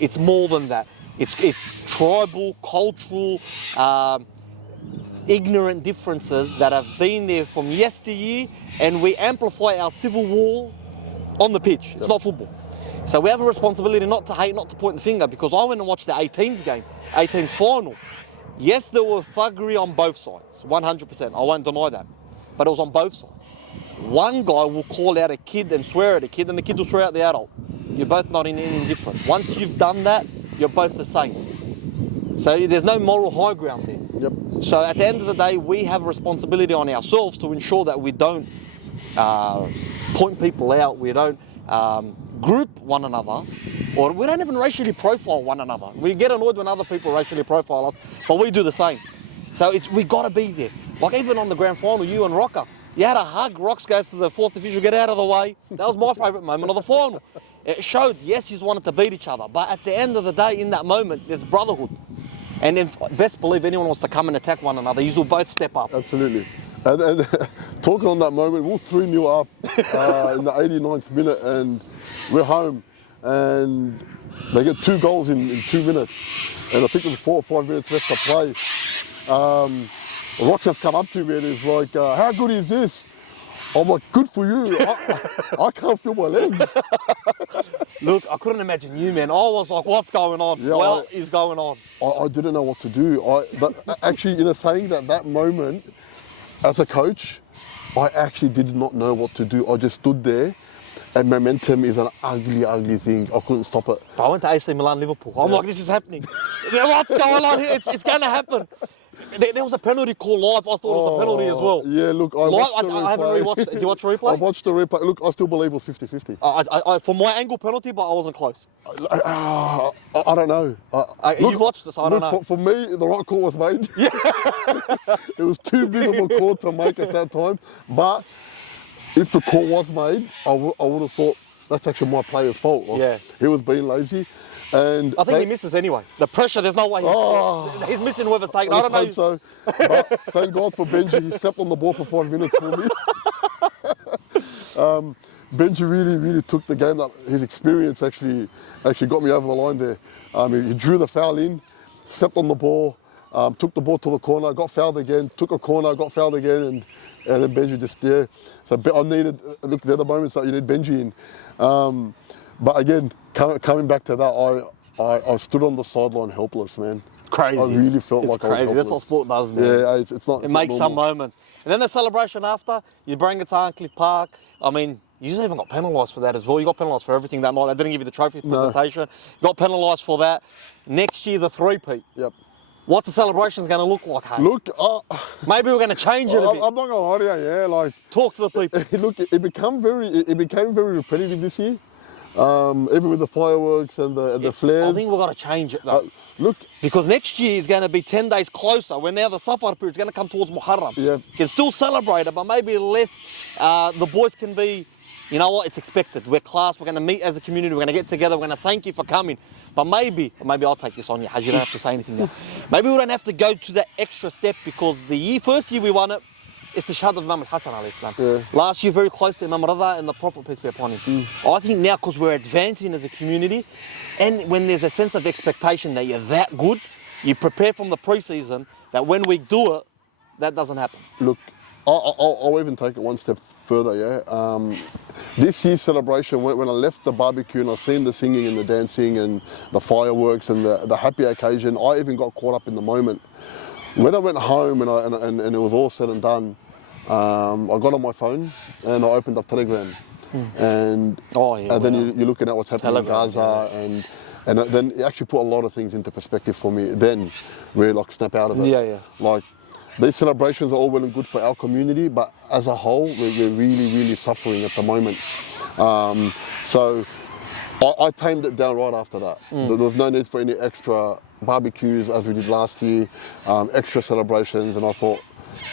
It's more than that. It's tribal, cultural, ignorant differences that have been there from yesteryear, and we amplify our civil war on the pitch. It's not football. So we have a responsibility not to hate, not to point the finger, because I went and watched the 18s game, 18s final. Yes, there were thuggery on both sides, 100%. I won't deny that. But it was on both sides. One guy will call out a kid and swear at a kid, and the kid will swear at the adult. You're both not in any different. Once you've done that, you're both the same. So there's no moral high ground there. Yep. So at the end of the day, we have a responsibility on ourselves to ensure that we don't point people out, we don't group one another, or we don't even racially profile one another. We get annoyed when other people racially profile us, but we do the same. So we got to be there. Like even on the grand final, you and Rocker, you had a hug. Rocks goes to the fourth official, get out of the way. That was my favourite moment of the final. It showed, yes, you wanted to beat each other, but at the end of the day, in that moment, there's brotherhood. And if, best believe anyone wants to come and attack one another, you will both step up. Absolutely. And talking on that moment, we're 3-0 up in the 89th minute, and we're home, and they get 2 goals in 2 minutes, and I think there's 4 or 5 minutes left to play. Rox has come up to me and he's like, how good is this? I'm like, good for you. I can't feel my legs. Look, I couldn't imagine you, man. I was like, what's going on? Yeah, what is going on? I didn't know what to do. Actually, saying that moment, as a coach, I actually did not know what to do. I just stood there, and momentum is an ugly, ugly thing. I couldn't stop it. I went to AC Milan, Liverpool. I'm like, this is happening. What's going on here? It's going to happen. There was a penalty call live. I thought it was a penalty as well. Yeah, look, I haven't rewatched it. Did you watch the replay? I watched the replay. Look, I still believe it was 50-50. For my angle penalty, but I wasn't close. I don't know. You've watched this, I don't know. For me, the right call was made. Yeah. It was too big of a call to make at that time. But if the call was made, I would have thought that's actually my player's fault. Yeah. He was being lazy. And I think he misses anyway. The pressure, there's no way he's missing whoever's taking. I don't know. So, but thank God for Benji. He stepped on the ball for 5 minutes for me. Benji really took the game. That his experience actually got me over the line there. He drew the foul in, stepped on the ball, took the ball to the corner, got fouled again, took a corner, got fouled again, and then Benji just there. So I needed. Look, there are the moments that you need Benji in. But again, coming back to that, I stood on the sideline helpless, man. Crazy. I really felt it's like crazy. I was That's what sport does, man. Yeah, it's not. It makes some moments. And then the celebration after, you bring it to Arncliffe Park. I mean, you even got penalised for that as well. You got penalised for everything that night. They didn't give you the trophy presentation. You got penalised for that. Next year, the 3-peat. Yep. What's the celebration going to look like, hey? Look, maybe we're going to change it a bit. I'm not going to lie to you, yeah. Like, talk to the people. Look, it became very repetitive this year. Even with the fireworks and the flares. I think we've got to change it though. Look, because next year is going to be 10 days closer when now the Safar period is going to come towards Muharram. Yeah. You can still celebrate it, but maybe less. The boys can be, you know what, it's expected. We're class, we're going to meet as a community, we're going to get together, we're going to thank you for coming. But maybe I'll take this on you, Hajj, you don't have to say anything now. Maybe we don't have to go to that extra step because first year we won it, it's the shahad of Imam Hassan Reda. Yeah. Last year, very close to Imam Reda and the Prophet, peace be upon him. I think now, because we're advancing as a community, and when there's a sense of expectation that you're that good, you prepare from the pre-season that when we do it, that doesn't happen. Look, I'll even take it one step further, yeah. This year's celebration, when I left the barbecue and I seen the singing and the dancing and the fireworks and the happy occasion, I even got caught up in the moment. When I went home and it was all said and done, I got on my phone and I opened up Telegram. And then you're looking at what's happening in Gaza, and then it actually put a lot of things into perspective for me. Then we snap out of it. Yeah. Like, these celebrations are all well and good for our community, but as a whole, we're really suffering at the moment. So I tamed it down right after that. There was no need for any extra barbecues as we did last year, extra celebrations, and I thought...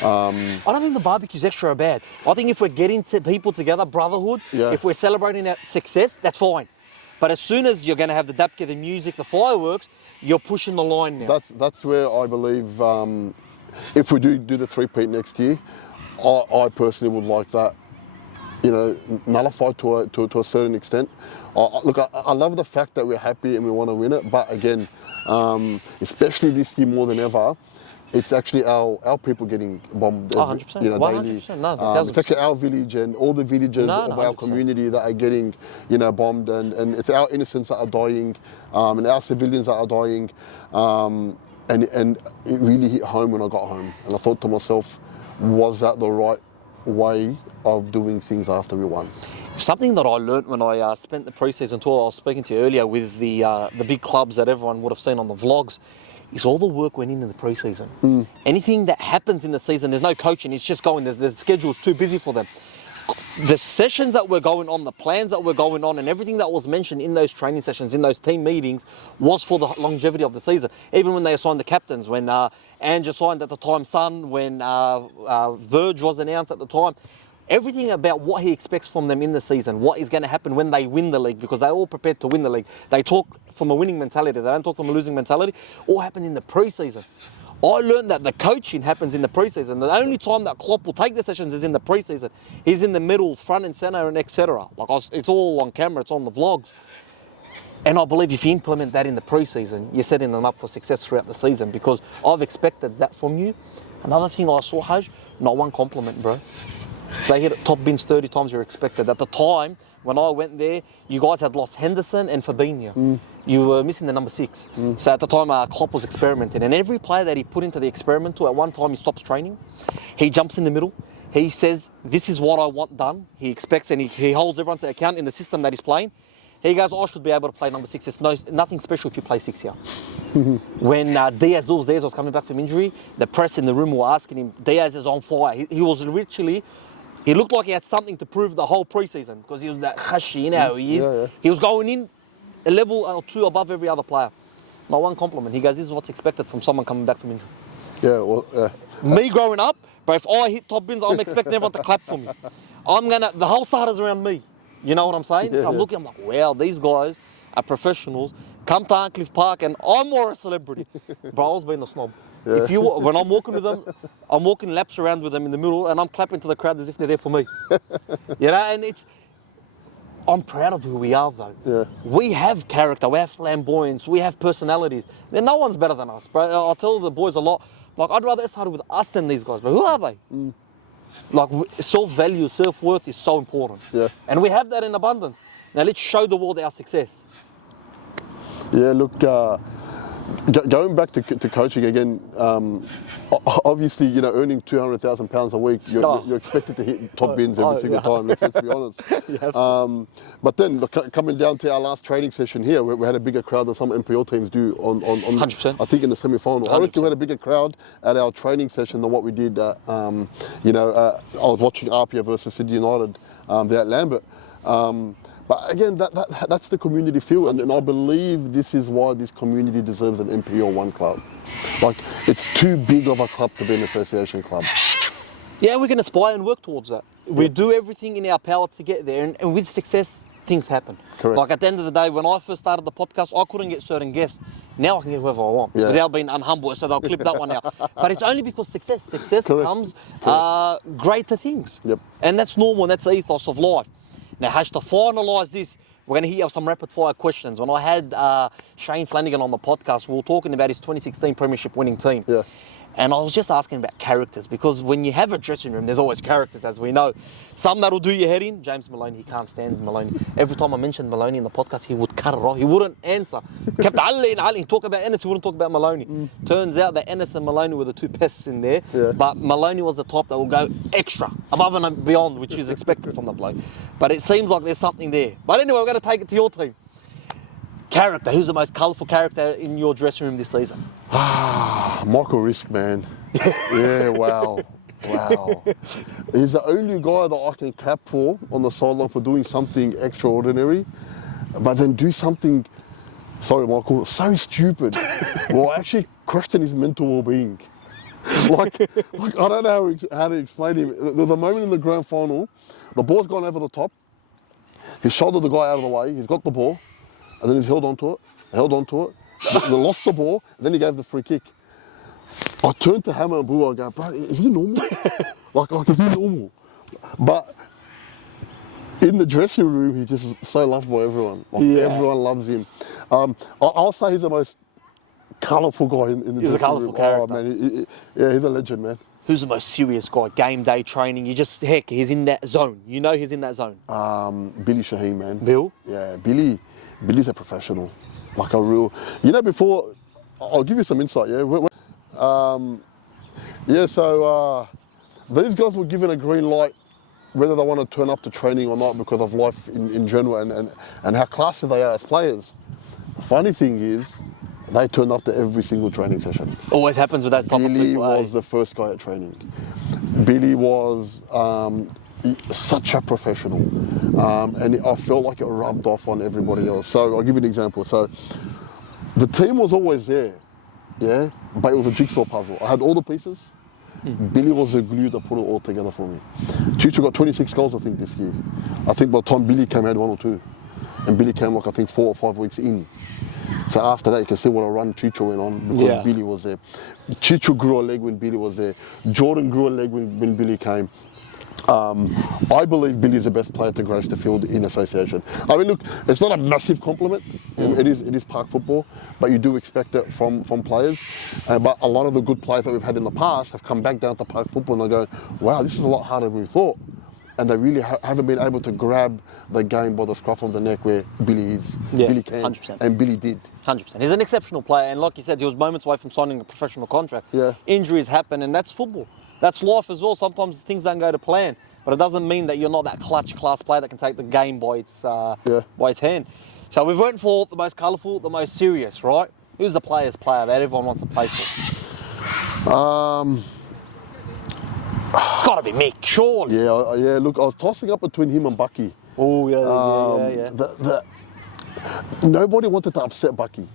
I don't think the barbecues extra are bad. I think if we're getting people together, brotherhood, if we're celebrating our success, that's fine. But as soon as you're going to have the dabke, the music, the fireworks, you're pushing the line now. That's where I believe, if we do the 3-peat next year, I personally would like that, nullified to a certain extent. Look, I love the fact that we're happy and we want to win it, but again, especially this year more than ever, it's actually our people getting bombed 100%, daily. 100%, it's actually our village and all the villages of our 100%. community that are getting bombed, and it's our innocents that are dying, and our civilians that are dying. and it really hit home when I got home. And I thought to myself, was that the right way of doing things after we won? Something that I learnt when I spent the pre-season tour, I was speaking to you earlier, with the big clubs that everyone would have seen on the vlogs, is all the work went in the pre-season. Anything that happens in the season, there's no coaching, it's just going, the schedule's too busy for them. The sessions that were going on, the plans that were going on, and everything that was mentioned in those training sessions, in those team meetings, was for the longevity of the season. Even when they assigned the captains, when Ange assigned at the time Son, when Verge was announced at the time, everything about what he expects from them in the season, what is going to happen when they win the league, because they're all prepared to win the league. They talk from a winning mentality, they don't talk from a losing mentality. All happened in the pre-season. I learned that the coaching happens in the pre-season. The only time that Klopp will take the sessions is in the pre-season. He's in the middle, front and centre, and etc. It's all on camera, it's on the vlogs. And I believe if you implement that in the pre-season, you're setting them up for success throughout the season, because I've expected that from you. Another thing I saw, Hajj, not one compliment, bro. If they hit top bins 30 times, you're expected. At the time, when I went there, you guys had lost Henderson and Fabinho. You were missing the number 6. So at the time, Klopp was experimenting. And every player that he put into the experimental, at one time he stops training. He jumps in the middle. He says, this is what I want done. He expects, and he holds everyone to account in the system that he's playing. He goes, I should be able to play number 6. There's nothing special if you play 6 here. When Diaz was coming back from injury, the press in the room were asking him, Diaz is on fire. He was literally... He looked like he had something to prove the whole pre-season, because he was that khashi, you know how he is. Yeah. He was going in a level or two above every other player. Not one compliment. He goes, this is what's expected from someone coming back from injury. Yeah, well, Me growing up, but if I hit top bins, I'm expecting everyone to clap for me. The whole Sahara's around me. You know what I'm saying? Yeah, so I'm looking, I'm like, wow, these guys are professionals. Come to Arncliffe Park and I'm more a celebrity. Bro, I was being a snob. Yeah. When I'm walking with them, I'm walking laps around with them in the middle, and I'm clapping to the crowd as if they're there for me. And I'm proud of who we are, though. Yeah. We have character, we have flamboyance, we have personalities. Then no one's better than us, bro. I tell the boys a lot, like, I'd rather it started with us than these guys, but who are they? Like, self-value, self-worth is so important. Yeah. And we have that in abundance. Now let's show the world our success. Yeah, look, going back to coaching again, obviously, earning £200,000 a week, you're expected to hit top bins every single time, let's be honest. But then, look, coming down to our last training session here, we had a bigger crowd than some NPL teams do on 100%. I think in the semi-final. I 100%. reckon we had a bigger crowd at our training session than what we did, I was watching Apia versus Sydney United there at Lambert. But again, that's the community feel, and I believe this is why this community deserves an NPL 1 club. Like, it's too big of a club to be an association club. Yeah, we can aspire and work towards that. We do everything in our power to get there, and with success, things happen. Correct. Like, at the end of the day, when I first started the podcast, I couldn't get certain guests. Now I can get whoever I want, without being unhumble, so they'll clip that one out. But it's only because success comes greater things. Yep. And that's normal, and that's the ethos of life. Now, Hajj, to finalise this, we're going to hit up some rapid-fire questions. When I had Shane Flanagan on the podcast, we were talking about his 2016 premiership-winning team. Yeah. And I was just asking about characters, because when you have a dressing room, there's always characters, as we know. Some that'll do your head in. James Maloney, he can't stand Maloney. Every time I mentioned Maloney in the podcast, he would cut it off. He wouldn't answer. Kept Ali, talk about Ennis, he wouldn't talk about Maloney. Turns out that Ennis and Maloney were the two pests in there. Yeah. But Maloney was the type that will go extra, above and beyond, which is expected from the bloke. But it seems like there's something there. But anyway, we're going to take it to your team. Character, who's the most colourful character in your dressing room this season? Michael Risk, man. Yeah, wow. He's the only guy that I can clap for on the sideline for doing something extraordinary, but then do something, sorry Michael, so stupid. Well, actually question his mental well-being. Like, I don't know how to explain him. There was a moment in the grand final, the ball's gone over the top, he shouldered the guy out of the way, he's got the ball, and then he's held onto it, they lost the ball, and then he gave the free kick. I turned to Hammer and Blue, I go, bro, is he normal? like, is he normal? But in the dressing room, he's just so loved by everyone. Everyone loves him. I'll say he's the most colourful guy in the dressing room. He's a colourful character. Oh, man, he's a legend, man. Who's the most serious guy? Game day training, he's in that zone. You know he's in that zone. Billy Shaheen, man. Bill? Yeah, Billy's a professional. Like a real, before I'll give you some insight. So these guys were given a green light whether they want to turn up to training or not because of life in general and how classy they are as players. The funny thing is, they turned up to every single training session. Always happens with that type of people. Billy was the first guy at training. Billy was such a professional, and I felt like it rubbed off on everybody else. So I'll give you an example. So the team was always there, yeah, but it was a jigsaw puzzle. I had all the pieces. Billy was the glue that put it all together for me. Chicho got 26 goals, I think, this year. I think by the time Billy came, I had 1 or 2. And Billy came, like, I think 4 or 5 weeks in. So after that, you can see what a run Chicho went on because Billy was there. Chicho grew a leg when Billy was there. Jordan grew a leg when Billy came. I believe Billy's the best player to grace the field in association. I mean, look, it's not a massive compliment. It is park football, but you do expect it from players. But a lot of the good players that we've had in the past have come back down to park football and they're going, wow, this is a lot harder than we thought. And they really haven't been able to grab the game by the scruff of the neck where Billy is. Yeah, Billy can, 100%. and Billy did. 100%. He's an exceptional player, and like you said, he was moments away from signing a professional contract. Yeah. Injuries happen, and that's football. That's life as well. Sometimes things don't go to plan, but it doesn't mean that you're not that clutch class player that can take the game by its hand. So we've went for the most colourful, the most serious, right? Who's the player's player that everyone wants to play for? It's got to be Mick, surely. Yeah. Look, I was tossing up between him and Bucky. Oh, yeah. Nobody wanted to upset Bucky.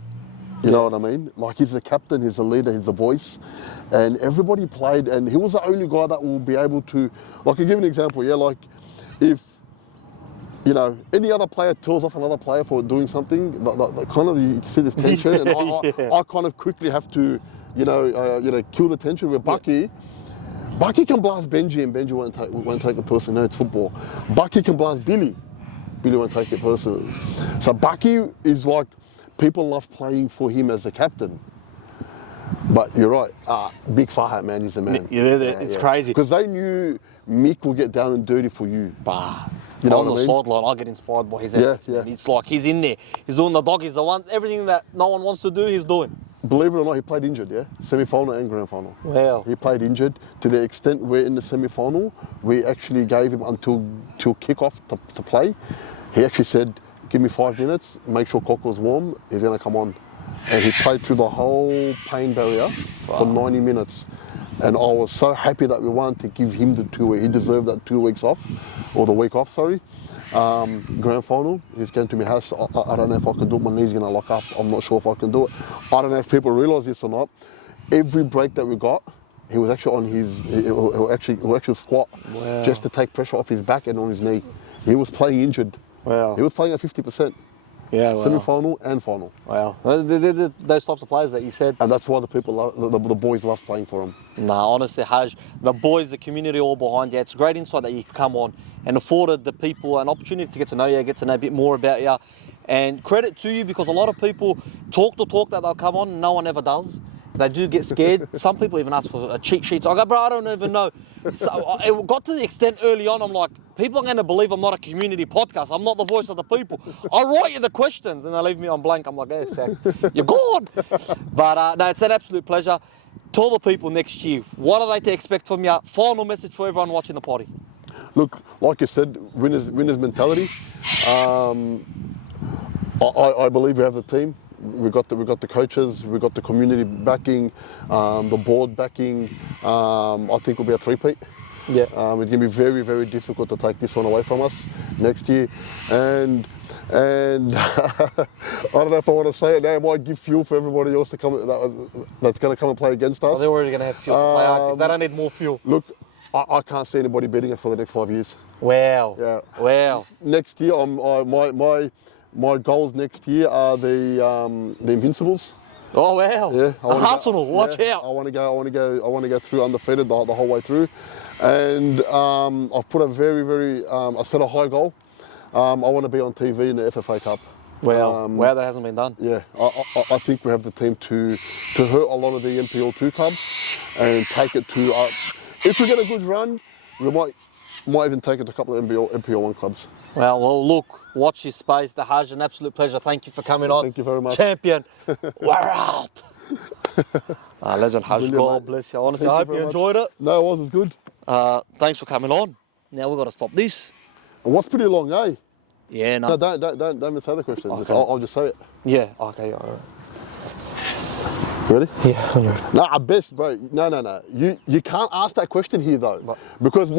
You know what I mean? Like, he's the captain, he's the leader, he's the voice. And everybody played, and he was the only guy that will be able to... Like, I'll give you an example, like, if, any other player tells off another player for doing something, kind of, you see this tension, and I kind of quickly have to, kill the tension with Bucky. Bucky can blast Benji and Benji won't take it personally. No, it's football. Bucky can blast Billy. Billy won't take it personally. So Bucky is like, people love playing for him as the captain. But you're right, Big Farhat, man, he's the man. It's crazy. Because they knew Mick will get down and dirty for you. You know, on the sideline, I get inspired by his efforts. Yeah. It's like he's in there. He's doing the dog. He's the one. Everything that no one wants to do, he's doing. Believe it or not, he played injured, yeah? Semi-final and grand final. Wow. He played injured to the extent where in the semi-final, we actually gave him until kick-off to play. He actually said, give me 5 minutes, make sure Cockle's warm, he's going to come on. And he played through the whole pain barrier for 90 minutes. And I was so happy that we won to give him the 2 weeks. He deserved that 2 weeks off, or the week off, sorry. Grand final, he's going to my house. I don't know if I can do it. My knee's going to lock up. I'm not sure if I can do it. I don't know if people realise this or not. Every break that we got, he was actually on his, he'll actually squat just to take pressure off his back and on his knee. He was playing injured. Wow. He was playing at 50%. Yeah, wow. Semi-final and final. Wow. Those types of players that you said. And that's why the boys love playing for him. Nah, honestly, Hajj, the boys, the community all behind you. It's a great insight that you've come on and afforded the people an opportunity to get to know you, get to know a bit more about you. And credit to you, because a lot of people talk the talk that they'll come on, no one ever does. They do get scared. Some people even ask for a cheat sheet. I go, bro, I don't even know. So it got to the extent early on, I'm like, people are going to believe I'm not a community podcast. I'm not the voice of the people. I write you the questions and they leave me on blank. I'm like, hey, Zach, you're gone. But no, it's an absolute pleasure. Tell the people next year, what are they to expect from you? Final message for everyone watching the potty. Look, like you said, winners mentality. I believe we have the team. We got the coaches, we got the community backing, the board backing. I think we'll be a three-peat. Yeah. It's going to be very, very difficult to take this one away from us next year. And I don't know if I want to say it now. It might give fuel for everybody else to come that's going to come and play against us. Well, they're already going to have fuel to play out. They don't need more fuel. Look, I can't see anybody beating us for the next 5 years. Wow. Yeah. Wow. Next year, my goals next year are the Invincibles. Oh wow! Yeah, Arsenal, watch out! I want to go through undefeated the whole way through, and I've put a very I set a high goal. I want to be on TV in the FFA Cup. Wow, that hasn't been done. Yeah, I think we have the team to hurt a lot of the NPL2 clubs and take it to. If we get a good run, we might even take it to a couple of NPL1 clubs. Well, look, watch this space. The Hajj, an absolute pleasure. Thank you for coming on. Thank you very much. Champion, we're out. Legend Hajj, Brilliant, God mate. bless you. Honestly, Thank I you hope you very much. enjoyed it. No, it was good. Thanks for coming on. Now we've got to stop this. It was pretty long, eh? Yeah, No, no. don't even say the question. Just, Okay. I'll just say it. Yeah, okay, all right. Ready? Yeah, I'm ready. No, I best, bro. No. You can't ask that question here though, But- because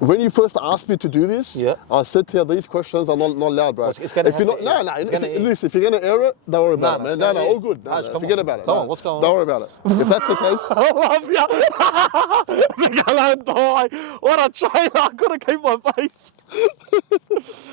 when you first asked me to do this, Yeah. I said to you these questions are not allowed, bro. It's gonna if you're have not, to no, air. It's gonna air. listen. If you're gonna air it, don't worry about No, it, it's man. gonna No, air. all good. Hajj, come Forget on. about it. Come No, on, what's going on? Don't worry about it. If that's the case, I love you. The gallant boy. What a trailer. I couldn't keep my face.